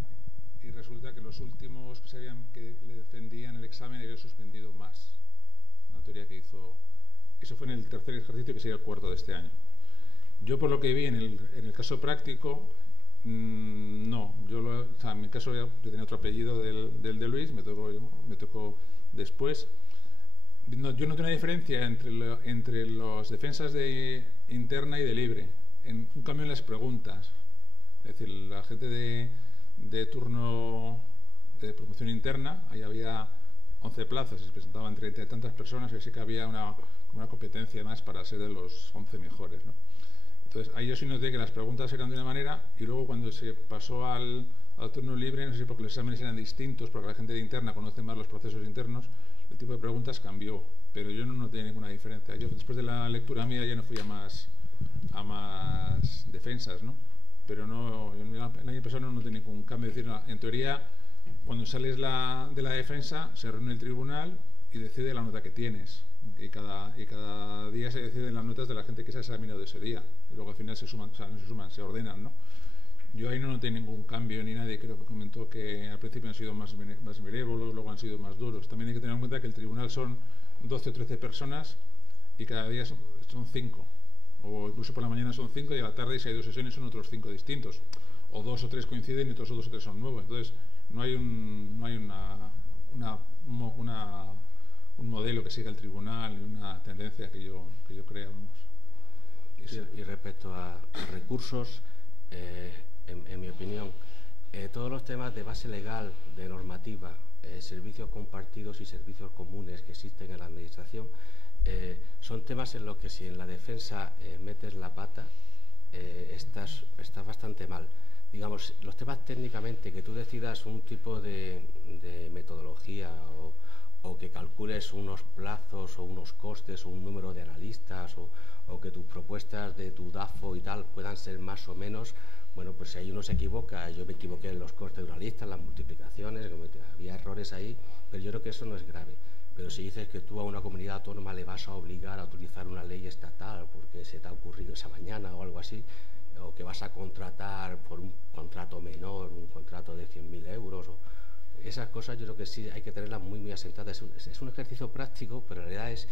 y resulta que los últimos que le defendían el examen habían suspendido más. Una teoría que hizo... Eso fue en el tercer ejercicio, que sería el cuarto de este año. Yo, por lo que vi en el caso práctico, no. En mi caso yo tenía otro apellido del de Luis, me tocó después. Yo no tengo una diferencia entre las defensas de interna y de libre. Un cambio en las preguntas. Es decir, la gente de turno de promoción interna, ahí había 11 plazas, se presentaban 30 y tantas personas, y así que había una competencia más para ser de los 11 mejores, ¿no? Entonces, ahí yo sí noté que las preguntas eran de una manera y luego cuando se pasó al turno libre, no sé si porque los exámenes eran distintos, porque la gente de interna conoce más los procesos internos, el tipo de preguntas cambió, pero yo no noté ninguna diferencia. Yo después de la lectura mía ya no fui a más defensas, ¿no? Pero no, en el año pasado no noté ningún cambio. Es decir, en teoría, cuando sales de la defensa, se reúne el tribunal y decide la nota que tienes. Y cada día se deciden las notas de la gente que se ha examinado ese día. Y luego al final se suman, o sea, no se suman, se ordenan, ¿no? Yo ahí no noté ningún cambio ni nadie. Creo que comentó que al principio han sido más benévolos, luego han sido más duros. También hay que tener en cuenta que el tribunal son 12 o 13 personas y cada día son 5. O incluso por la mañana son 5 y a la tarde, si hay 2 sesiones, son otros 5 distintos. O 2 o 3 coinciden y otros 2 o 3 son nuevos. Entonces, no hay un modelo que siga el tribunal ni una tendencia que yo crea, vamos. Y respecto a recursos, en mi opinión, todos los temas de base legal, de normativa, servicios compartidos y servicios comunes que existen en la administración, son temas en los que si en la defensa metes la pata, estás bastante mal. Digamos, los temas técnicamente, que tú decidas un tipo de metodología o que calcules unos plazos o unos costes o un número de analistas o que tus propuestas de tu DAFO y tal puedan ser más o menos, bueno, pues si ahí uno se equivoca, yo me equivoqué en los costes de una lista, en las multiplicaciones, había errores ahí, pero yo creo que eso no es grave. Pero si dices que tú a una comunidad autónoma le vas a obligar a utilizar una ley estatal porque se te ha ocurrido esa mañana o algo así, o que vas a contratar por un contrato menor, un contrato de 100.000 euros, esas cosas yo creo que sí hay que tenerlas muy, muy asentadas. Es un ejercicio práctico, pero en realidad es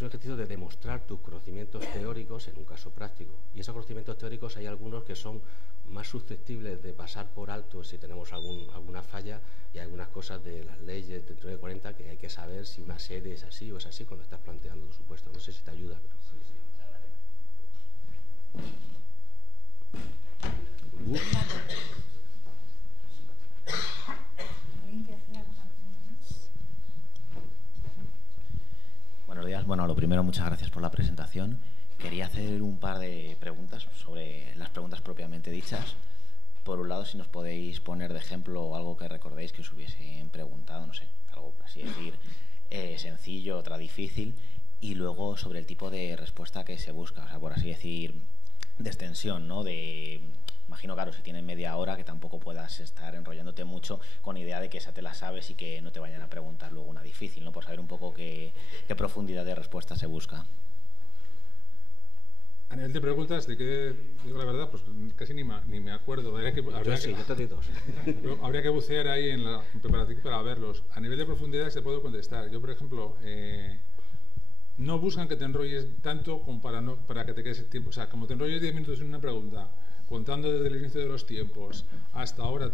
un ejercicio de demostrar tus conocimientos teóricos en un caso práctico. Y esos conocimientos teóricos hay algunos que son más susceptibles de pasar por alto si tenemos alguna falla, y algunas cosas de las leyes de 3940 que hay que saber si una sede es así o es así cuando estás planteando tu supuesto. No sé si te ayuda. Buenos días. Bueno, lo primero, muchas gracias por la presentación. Quería hacer un par de preguntas sobre las preguntas propiamente dichas. Por un lado, si nos podéis poner de ejemplo algo que recordéis que os hubiesen preguntado, no sé, algo por así decir, sencillo, otra difícil, y luego sobre el tipo de respuesta que se busca, o sea, por así decir, de extensión, ¿no? Imagino, claro, si tienes media hora, que tampoco puedas estar enrollándote mucho con idea de que esa te la sabes y que no te vayan a preguntar luego una difícil, ¿no? Por saber un poco qué profundidad de respuesta se busca. A nivel de preguntas, de que digo la verdad, pues casi ni me acuerdo. Habría que bucear ahí en preparación para verlos. A nivel de profundidad se puedo contestar. Yo, por ejemplo, no buscan que te enrolles tanto como para que te quedes tiempo. O sea, como te enrolles 10 minutos en una pregunta, contando desde el inicio de los tiempos hasta ahora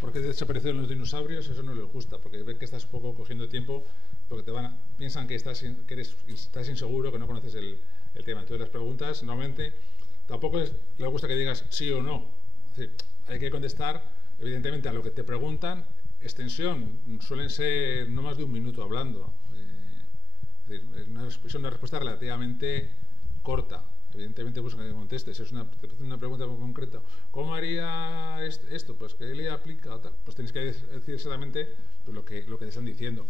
por qué desaparecieron los dinosaurios, eso no les gusta, porque ven que estás un poco cogiendo tiempo, porque piensan que estás inseguro, que no conoces el tema. Entonces las preguntas normalmente tampoco les gusta que digas sí o no. Es decir, hay que contestar evidentemente a lo que te preguntan. Extensión suelen ser no más de 1 minuto hablando. Es una respuesta relativamente corta. Evidentemente buscan que contestes. Te hacen una pregunta muy concreta. ¿Cómo haría esto? Pues que le aplica. Pues tienes que decir exactamente pues, lo que te están diciendo,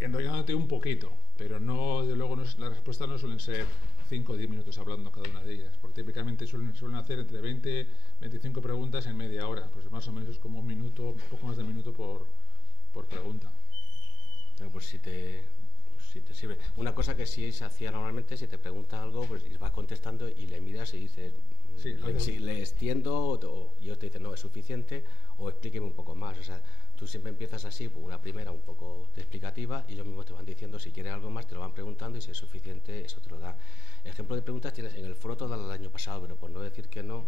enrollándote un poquito, pero no, de luego las respuestas no suelen ser 5 o 10 minutos hablando cada una de ellas, porque típicamente suelen hacer entre 20 y 25 preguntas en media hora, pues más o menos es como 1 minuto, un poco más de 1 minuto por pregunta. Pues si te sirve. Una cosa que sí se hacía normalmente, si te pregunta algo, pues vas contestando y le miras y dices, sí, si le extiendo, y ellos te dicen, no, es suficiente, o explíqueme un poco más. O sea, tú siempre empiezas así, pues una primera un poco explicativa, y ellos mismos te van diciendo, si quieres algo más, te lo van preguntando, y si es suficiente, eso te lo da. Ejemplo de preguntas tienes en el foro todo el año pasado, pero por no decir que no,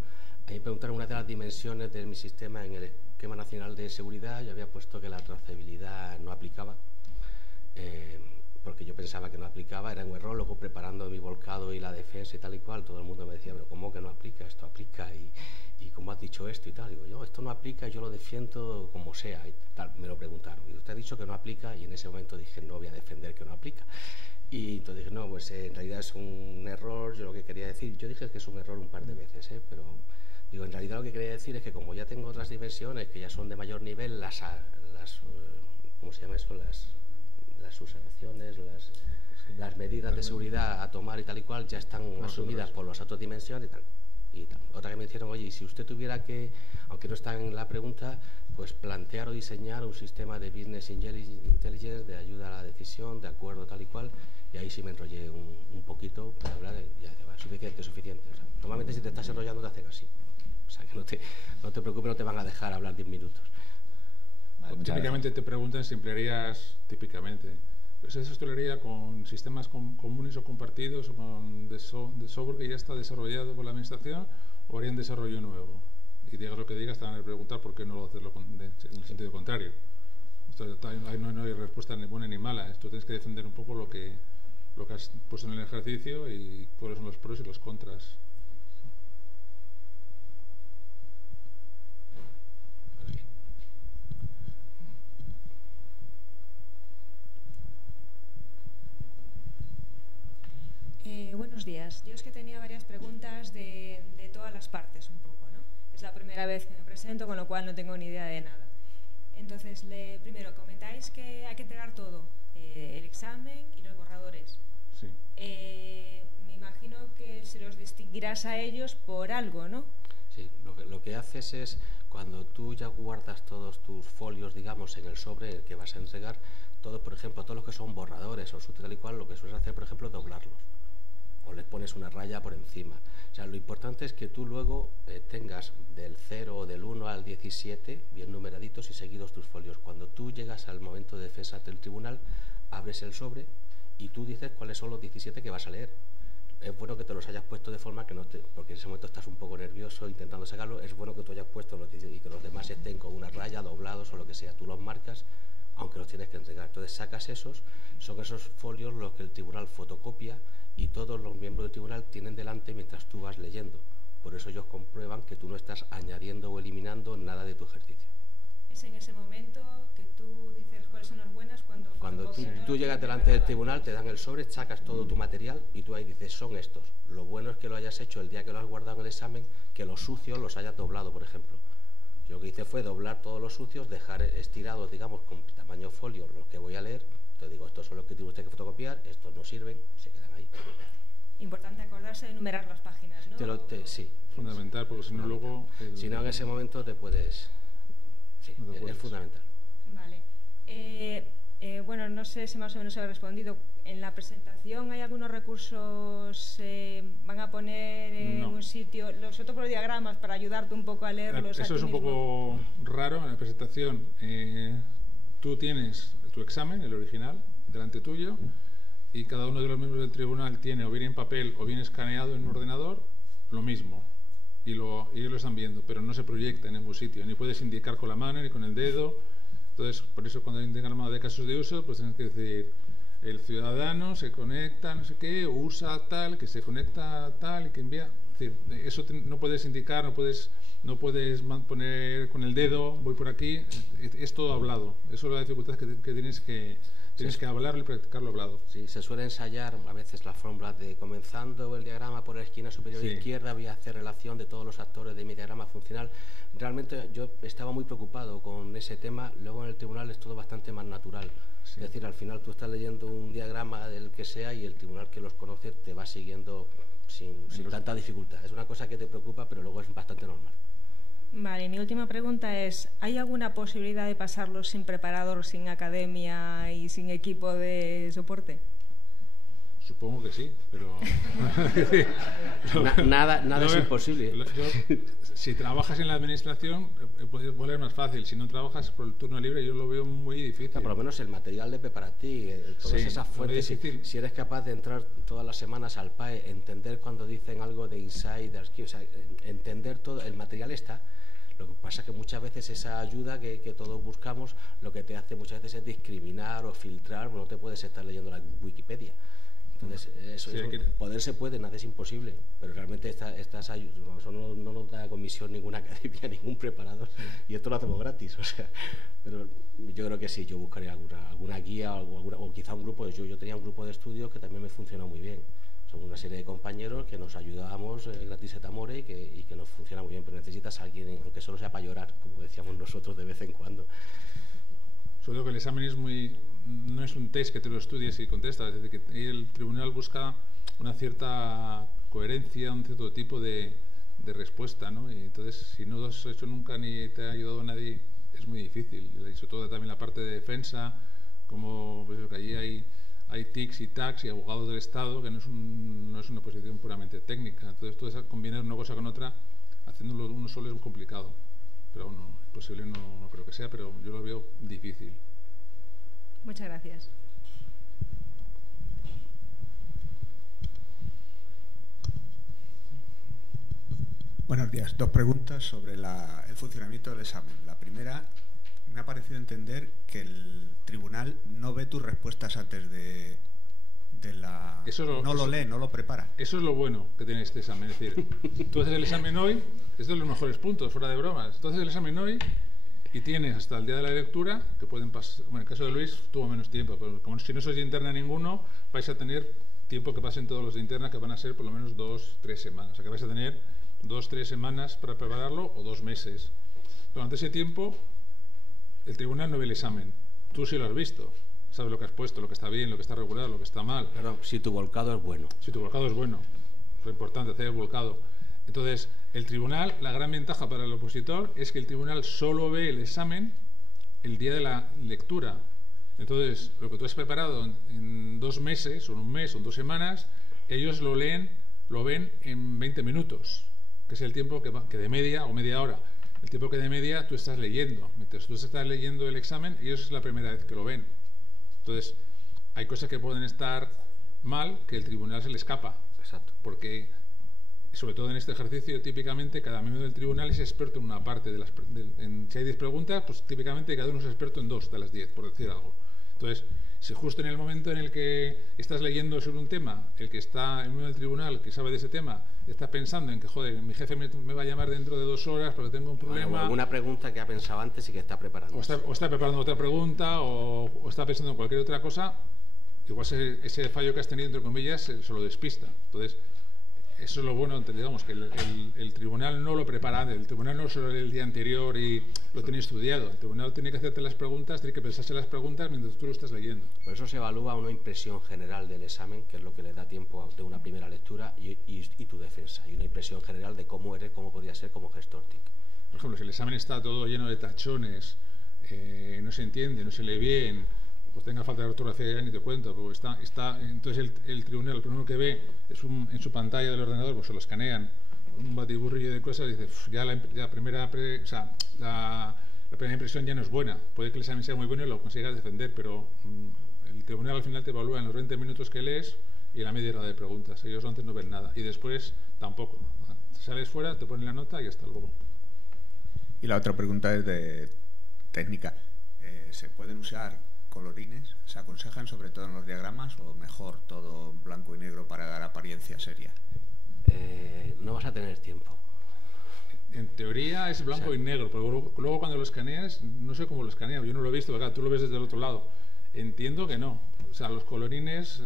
a mí me preguntaron una de las dimensiones de mi sistema en el Esquema Nacional de Seguridad. Yo había puesto que la trazabilidad no aplicaba, porque yo pensaba que no aplicaba, era un error. Luego preparando mi volcado y la defensa y tal y cual, todo el mundo me decía, pero ¿cómo que no aplica? Esto aplica, y ¿cómo has dicho esto? Y tal, digo, yo, esto no aplica, yo lo defiendo como sea, y tal, me lo preguntaron, y usted ha dicho que no aplica, y en ese momento dije, no voy a defender que no aplica. Y entonces dije, no, pues en realidad es un error, yo lo que quería decir, yo dije que es un error un par de veces, pero digo, en realidad lo que quería decir es que como ya tengo otras dimensiones que ya son de mayor nivel, ¿cómo se llama eso? Las observaciones, las medidas de seguridad a tomar y tal y cual ya están asumidas por las otras dimensiones y tal. Otra que me dijeron, oye, y si usted tuviera que, aunque no está en la pregunta, pues plantear o diseñar un sistema de business intelligence, de ayuda a la decisión, de acuerdo tal y cual, y ahí sí me enrollé un poquito para hablar, y ya va, suficiente. O sea, normalmente si te estás enrollando te hacen así. O sea, que no te preocupes, no te van a dejar hablar 10 minutos. Vale, típicamente te preguntan si emplearías, pues eso te lo haría con sistemas comunes o compartidos o con de software que ya está desarrollado por la administración, o harían desarrollo nuevo. Y digas lo que digas, te van a preguntar por qué no hacerlo en el sentido contrario. Ahí no hay respuesta ni buena ni mala. Tú tienes que defender un poco lo que has puesto en el ejercicio y cuáles son los pros y los contras. Buenos días. Yo es que tenía varias preguntas de todas las partes un poco, ¿no? Es la primera vez que me presento, con lo cual no tengo ni idea de nada. Entonces, primero, comentáis que hay que entregar todo, el examen y los borradores. Sí. Me imagino que se los distinguirás a ellos por algo, ¿no? Sí, lo que haces es, cuando tú ya guardas todos tus folios, digamos, en el sobre el que vas a entregar, todo, por ejemplo, todos los que son borradores o tal y cual, lo que sueles hacer, por ejemplo, es doblarlos. O les pones una raya por encima. O sea, lo importante es que tú luego tengas del 0 o del 1 al 17 bien numeraditos y seguidos tus folios. Cuando tú llegas al momento de defensa ante el tribunal, abres el sobre y tú dices cuáles son los 17 que vas a leer. Es bueno que te los hayas puesto de forma que no te... Porque en ese momento estás un poco nervioso intentando sacarlo. Es bueno que tú hayas puesto los 17 y que los demás estén con una raya, doblados o lo que sea. Tú los marcas, aunque los tienes que entregar. Entonces sacas esos, son esos folios los que el tribunal fotocopia y todos los miembros del tribunal tienen delante mientras tú vas leyendo. Por eso ellos comprueban que tú no estás añadiendo o eliminando nada de tu ejercicio. Es en ese momento que tú dices cuáles son las buenas cuando tú llegas delante del tribunal, te dan el sobre, sacas todo tu material y tú ahí dices, son estos. Lo bueno es que lo hayas hecho el día que lo has guardado en el examen, que los sucios los hayas doblado, por ejemplo. Yo lo que hice fue doblar todos los sucios, dejar estirados, digamos, con tamaño folio los que voy a leer. Entonces digo, estos son los que tiene usted que fotocopiar, estos no sirven, se quedan ahí. Importante acordarse de numerar las páginas, ¿no? Sí. Fundamental, porque si no luego... Si no, en ese momento te puedes... Sí, es fundamental. Vale. Bueno, no sé si más o menos he respondido. ¿En la presentación hay algunos recursos, van a poner en un sitio, los otros por diagramas para ayudarte un poco a leerlos? Eso es un poco raro en la presentación. Tú tienes tu examen, el original, delante tuyo, y cada uno de los miembros del tribunal tiene o bien en papel o bien escaneado en un ordenador lo mismo, y ellos lo están viendo, pero no se proyecta en ningún sitio, ni puedes indicar con la mano ni con el dedo. Entonces, por eso cuando hay un diagrama de casos de uso, pues tienes que decir, el ciudadano se conecta, no sé qué, usa tal, que se conecta tal y que envía. Es decir, eso no puedes indicar, no puedes poner con el dedo, voy por aquí, es todo hablado. Eso es la dificultad que tienes que hablarlo y practicarlo hablado. Sí, se suele ensayar a veces la fórmula de comenzando el diagrama por la esquina superior izquierda, voy a hacer relación de todos los actores de mi diagrama funcional. Realmente yo estaba muy preocupado con ese tema, luego en el tribunal es todo bastante más natural. Sí. Es decir, al final tú estás leyendo un diagrama del que sea y el tribunal que los conoce te va siguiendo sin tanta dificultad. Es una cosa que te preocupa, pero luego es bastante normal. Vale, mi última pregunta es, ¿hay alguna posibilidad de pasarlo sin preparador, sin academia y sin equipo de soporte? Supongo que sí, pero... nada es imposible. Si trabajas en la administración, puede ser más fácil. Si no trabajas por el turno libre, yo lo veo muy difícil. Por lo menos el material de Preparati, todas esas fuentes, si eres capaz de entrar todas las semanas al PAE, entender cuando dicen algo de insiders, o sea, entender todo, el material está. Lo que pasa es que muchas veces esa ayuda que todos buscamos, lo que te hace muchas veces es discriminar o filtrar, no te puedes estar leyendo la Wikipedia. Entonces, poder se puede, nada es imposible, pero realmente estas ayudas, eso no nos da comisión ninguna academia, ningún preparador, y esto lo hacemos gratis, o sea, pero yo creo que sí, yo buscaría alguna guía o quizá un grupo, yo tenía un grupo de estudios que también me funcionó muy bien. Somos una serie de compañeros que nos ayudábamos gratis et amore y que nos funciona muy bien, pero necesitas a alguien, aunque solo sea para llorar, como decíamos nosotros de vez en cuando. Sobre todo que el examen no es un test que te lo estudies y contestas, es decir, que el tribunal busca una cierta coherencia, un cierto tipo de respuesta, ¿no? Y entonces, si no lo has hecho nunca ni te ha ayudado nadie, es muy difícil. Y sobre todo también la parte de defensa, como pues, que allí hay TICs y TACs y abogados del Estado, que no es una posición puramente técnica. Entonces, todo eso, combinar una cosa con otra, haciéndolo uno solo es complicado. Pero no, posible no creo que sea, pero yo lo veo difícil. Muchas gracias. Buenos días. 2 preguntas sobre el funcionamiento del examen. La primera, me ha parecido entender que el tribunal no ve tus respuestas antes de la... no lo lee, no lo prepara. Eso es lo bueno que tiene este examen. Es decir, tú haces el examen hoy, es de los mejores puntos, fuera de bromas. Tú haces el examen hoy y tienes hasta el día de la lectura, que pueden pasar... Bueno, en el caso de Luis tuvo menos tiempo, pero como si no sois de interna ninguno, vais a tener tiempo que pasen todos los de interna, que van a ser por lo menos 2-3 semanas. O sea, que vais a tener 2-3 semanas para prepararlo o 2 meses. Durante ese tiempo, el tribunal no ve el examen. Tú sí lo has visto. Sabes lo que has puesto, lo que está bien, lo que está regular, lo que está mal. Pero si tu volcado es bueno. Si tu volcado es bueno. Lo importante, hacer el volcado. Entonces, el tribunal, la gran ventaja para el opositor es que el tribunal solo ve el examen el día de la lectura. Entonces, lo que tú has preparado en 2 meses, o en 1 mes, o en 2 semanas, ellos lo ven en 20 minutos, que es el tiempo que de media o media hora. El tiempo que de media tú estás leyendo. Mientras tú estás leyendo el examen, ellos es la primera vez que lo ven. Entonces, hay cosas que pueden estar mal que el tribunal se le escapa. Exacto. Porque, sobre todo en este ejercicio, típicamente cada miembro del tribunal es experto en una parte de las... si hay 10 preguntas, pues típicamente cada uno es experto en 2 de las 10, por decir algo. Entonces, si justo en el momento en el que estás leyendo sobre un tema, el que está en medio del tribunal, que sabe de ese tema, está pensando en que, joder, mi jefe me va a llamar dentro de 2 horas porque tengo un problema... Bueno, alguna pregunta que ha pensado antes y que está preparando. O está preparando otra pregunta o está pensando en cualquier otra cosa, igual ese fallo que has tenido, entre comillas, se lo despista. Entonces, eso es lo bueno, digamos, que el tribunal no lo prepara antes, el tribunal no solo lee el día anterior y lo tiene estudiado, el tribunal tiene que hacerte las preguntas, tiene que pensarse las preguntas mientras tú lo estás leyendo. Por eso se evalúa una impresión general del examen, que es lo que le da tiempo de una primera lectura y tu defensa, y una impresión general de cómo eres, cómo podrías ser como gestor TIC. Por ejemplo, si el examen está todo lleno de tachones, no se entiende, no se lee bien, pues tenga falta de ortografía, ya ni te cuento, porque entonces el tribunal, lo primero que ve es en su pantalla del ordenador, pues se lo escanean, un batiburrillo de cosas, y dice, la primera impresión ya no es buena. Puede que el examen sea muy bueno y lo consigas defender, pero el tribunal al final te evalúa en los 20 minutos que lees y en la media hora de preguntas. Ellos antes no ven nada y después tampoco. Sales fuera, te ponen la nota y hasta luego. Y la otra pregunta es de técnica. ¿Se pueden usar colorines? ¿Se aconsejan sobre todo en los diagramas o mejor todo blanco y negro para dar apariencia seria? No vas a tener tiempo. En teoría es blanco y negro, pero luego cuando lo escaneas, no sé cómo lo escaneas, yo no lo he visto, ¿verdad? Tú lo ves desde el otro lado. Entiendo que no. O sea, los colorines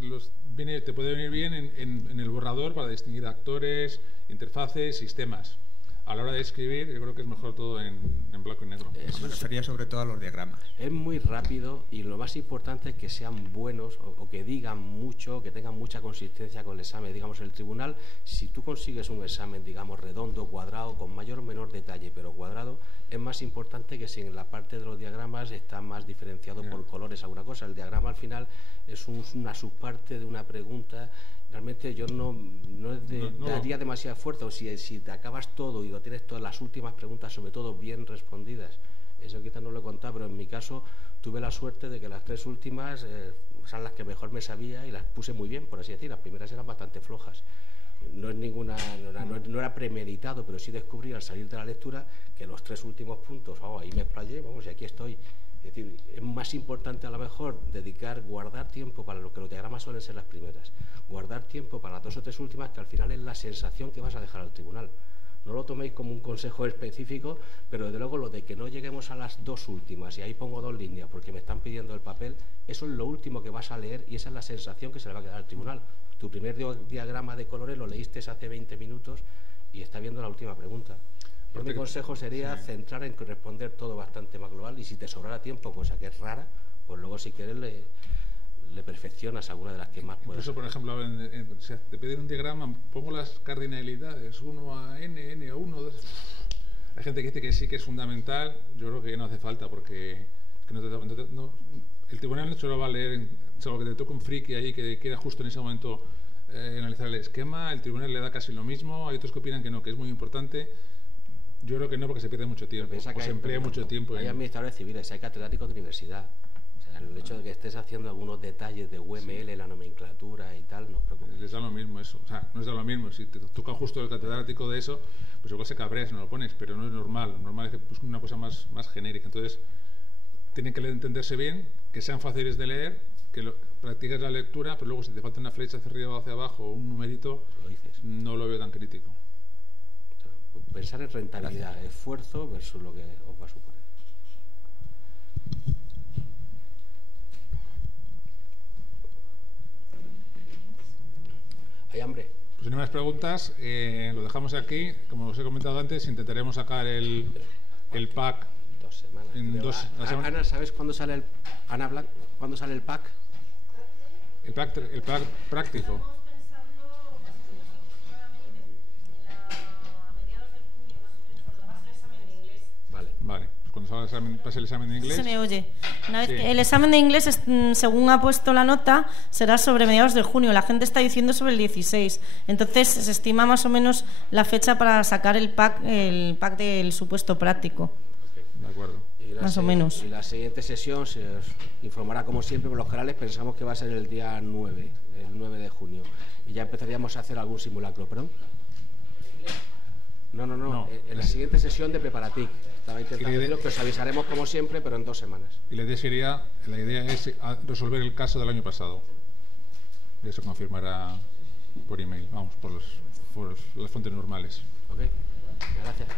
te puede venir bien en el borrador para distinguir actores, interfaces, sistemas. A la hora de escribir, yo creo que es mejor todo en blanco y negro. Me refería sobre todo a los diagramas. Es muy rápido y lo más importante es que sean buenos o que digan mucho, que tengan mucha consistencia con el examen. Digamos, el tribunal, si tú consigues un examen, digamos, redondo, cuadrado, con mayor o menor detalle, pero cuadrado, es más importante que si en la parte de los diagramas está más diferenciado por colores alguna cosa. El diagrama al final es una subparte de una pregunta. Realmente yo no daría demasiado esfuerzo. Si te acabas todo y lo tienes todas las últimas preguntas, sobre todo bien respondidas, eso quizás no lo he contado, pero en mi caso tuve la suerte de que las 3 últimas son las que mejor me sabía y las puse muy bien, por así decir. Las primeras eran bastante flojas. No era premeditado, pero sí descubrí al salir de la lectura que los 3 últimos puntos, ahí me explayé, y aquí estoy. Es decir, es más importante a lo mejor guardar tiempo para lo que los diagramas suelen ser las primeras, guardar tiempo para las 2 o 3 últimas, que al final es la sensación que vas a dejar al tribunal. No lo toméis como un consejo específico, pero desde luego lo de que no lleguemos a las 2 últimas y ahí pongo 2 líneas porque me están pidiendo el papel, eso es lo último que vas a leer y esa es la sensación que se le va a quedar al tribunal. Tu primer diagrama de colores lo leíste hace 20 minutos y está viendo la última pregunta. Mi consejo sería centrar en responder todo bastante más global y si te sobrara tiempo, cosa que es rara, pues luego si quieres le perfeccionas alguna de las que más puedas. Incluso, por ejemplo, si te piden un diagrama, pongo las cardinalidades, 1 a n, n a 1, 2. Hay gente que dice que sí que es fundamental, yo creo que no hace falta porque el tribunal no se lo va a leer, salvo que te toque un friki ahí que quiera justo en ese momento analizar el esquema, el tribunal le da casi lo mismo, hay otros que opinan que no, que es muy importante. Yo creo que no, porque se pierde mucho tiempo, o se emplea mucho tiempo. Hay administradores civiles, hay catedráticos de universidad. O sea, el hecho de que estés haciendo algunos detalles de UML, la nomenclatura y tal, no os preocupéis. Les da lo mismo eso, o sea, no es da lo mismo. Si te toca justo el catedrático de eso, pues igual se cabrea si no lo pones, pero no es normal. Normal es que es una cosa más genérica. Entonces, tienen que entenderse bien, que sean fáciles de leer, que practiques la lectura, pero luego si te falta una flecha hacia arriba o hacia abajo o un numerito, no lo veo tan crítico. Pensar en rentabilidad, esfuerzo versus lo que os va a suponer. ¿Hay hambre? Pues si no hay más preguntas, lo dejamos aquí. Como os he comentado antes, intentaremos sacar el pack 2 semanas. En Ana, ¿sabes cuándo sale el cuándo sale el pack? El pack práctico. Vale, pues cuando pase el examen de inglés. Se me oye. Una vez Sí. que el examen de inglés, según ha puesto la nota, será sobre mediados de junio. La gente está diciendo sobre el 16. Entonces se estima más o menos la fecha para sacar el pack del supuesto práctico. De acuerdo. Más o menos. Y la siguiente sesión se os informará, como siempre, por los canales. Pensamos que va a ser el día 9, el 9 de junio. Y ya empezaríamos a hacer algún simulacro, ¿perdón? No. En la siguiente sesión de Preparatic. Estaba intentando deciros que os avisaremos como siempre, pero en 2 semanas. Y la idea es resolver el caso del año pasado. Y eso confirmará por email, vamos, por las fuentes normales. Ok, gracias.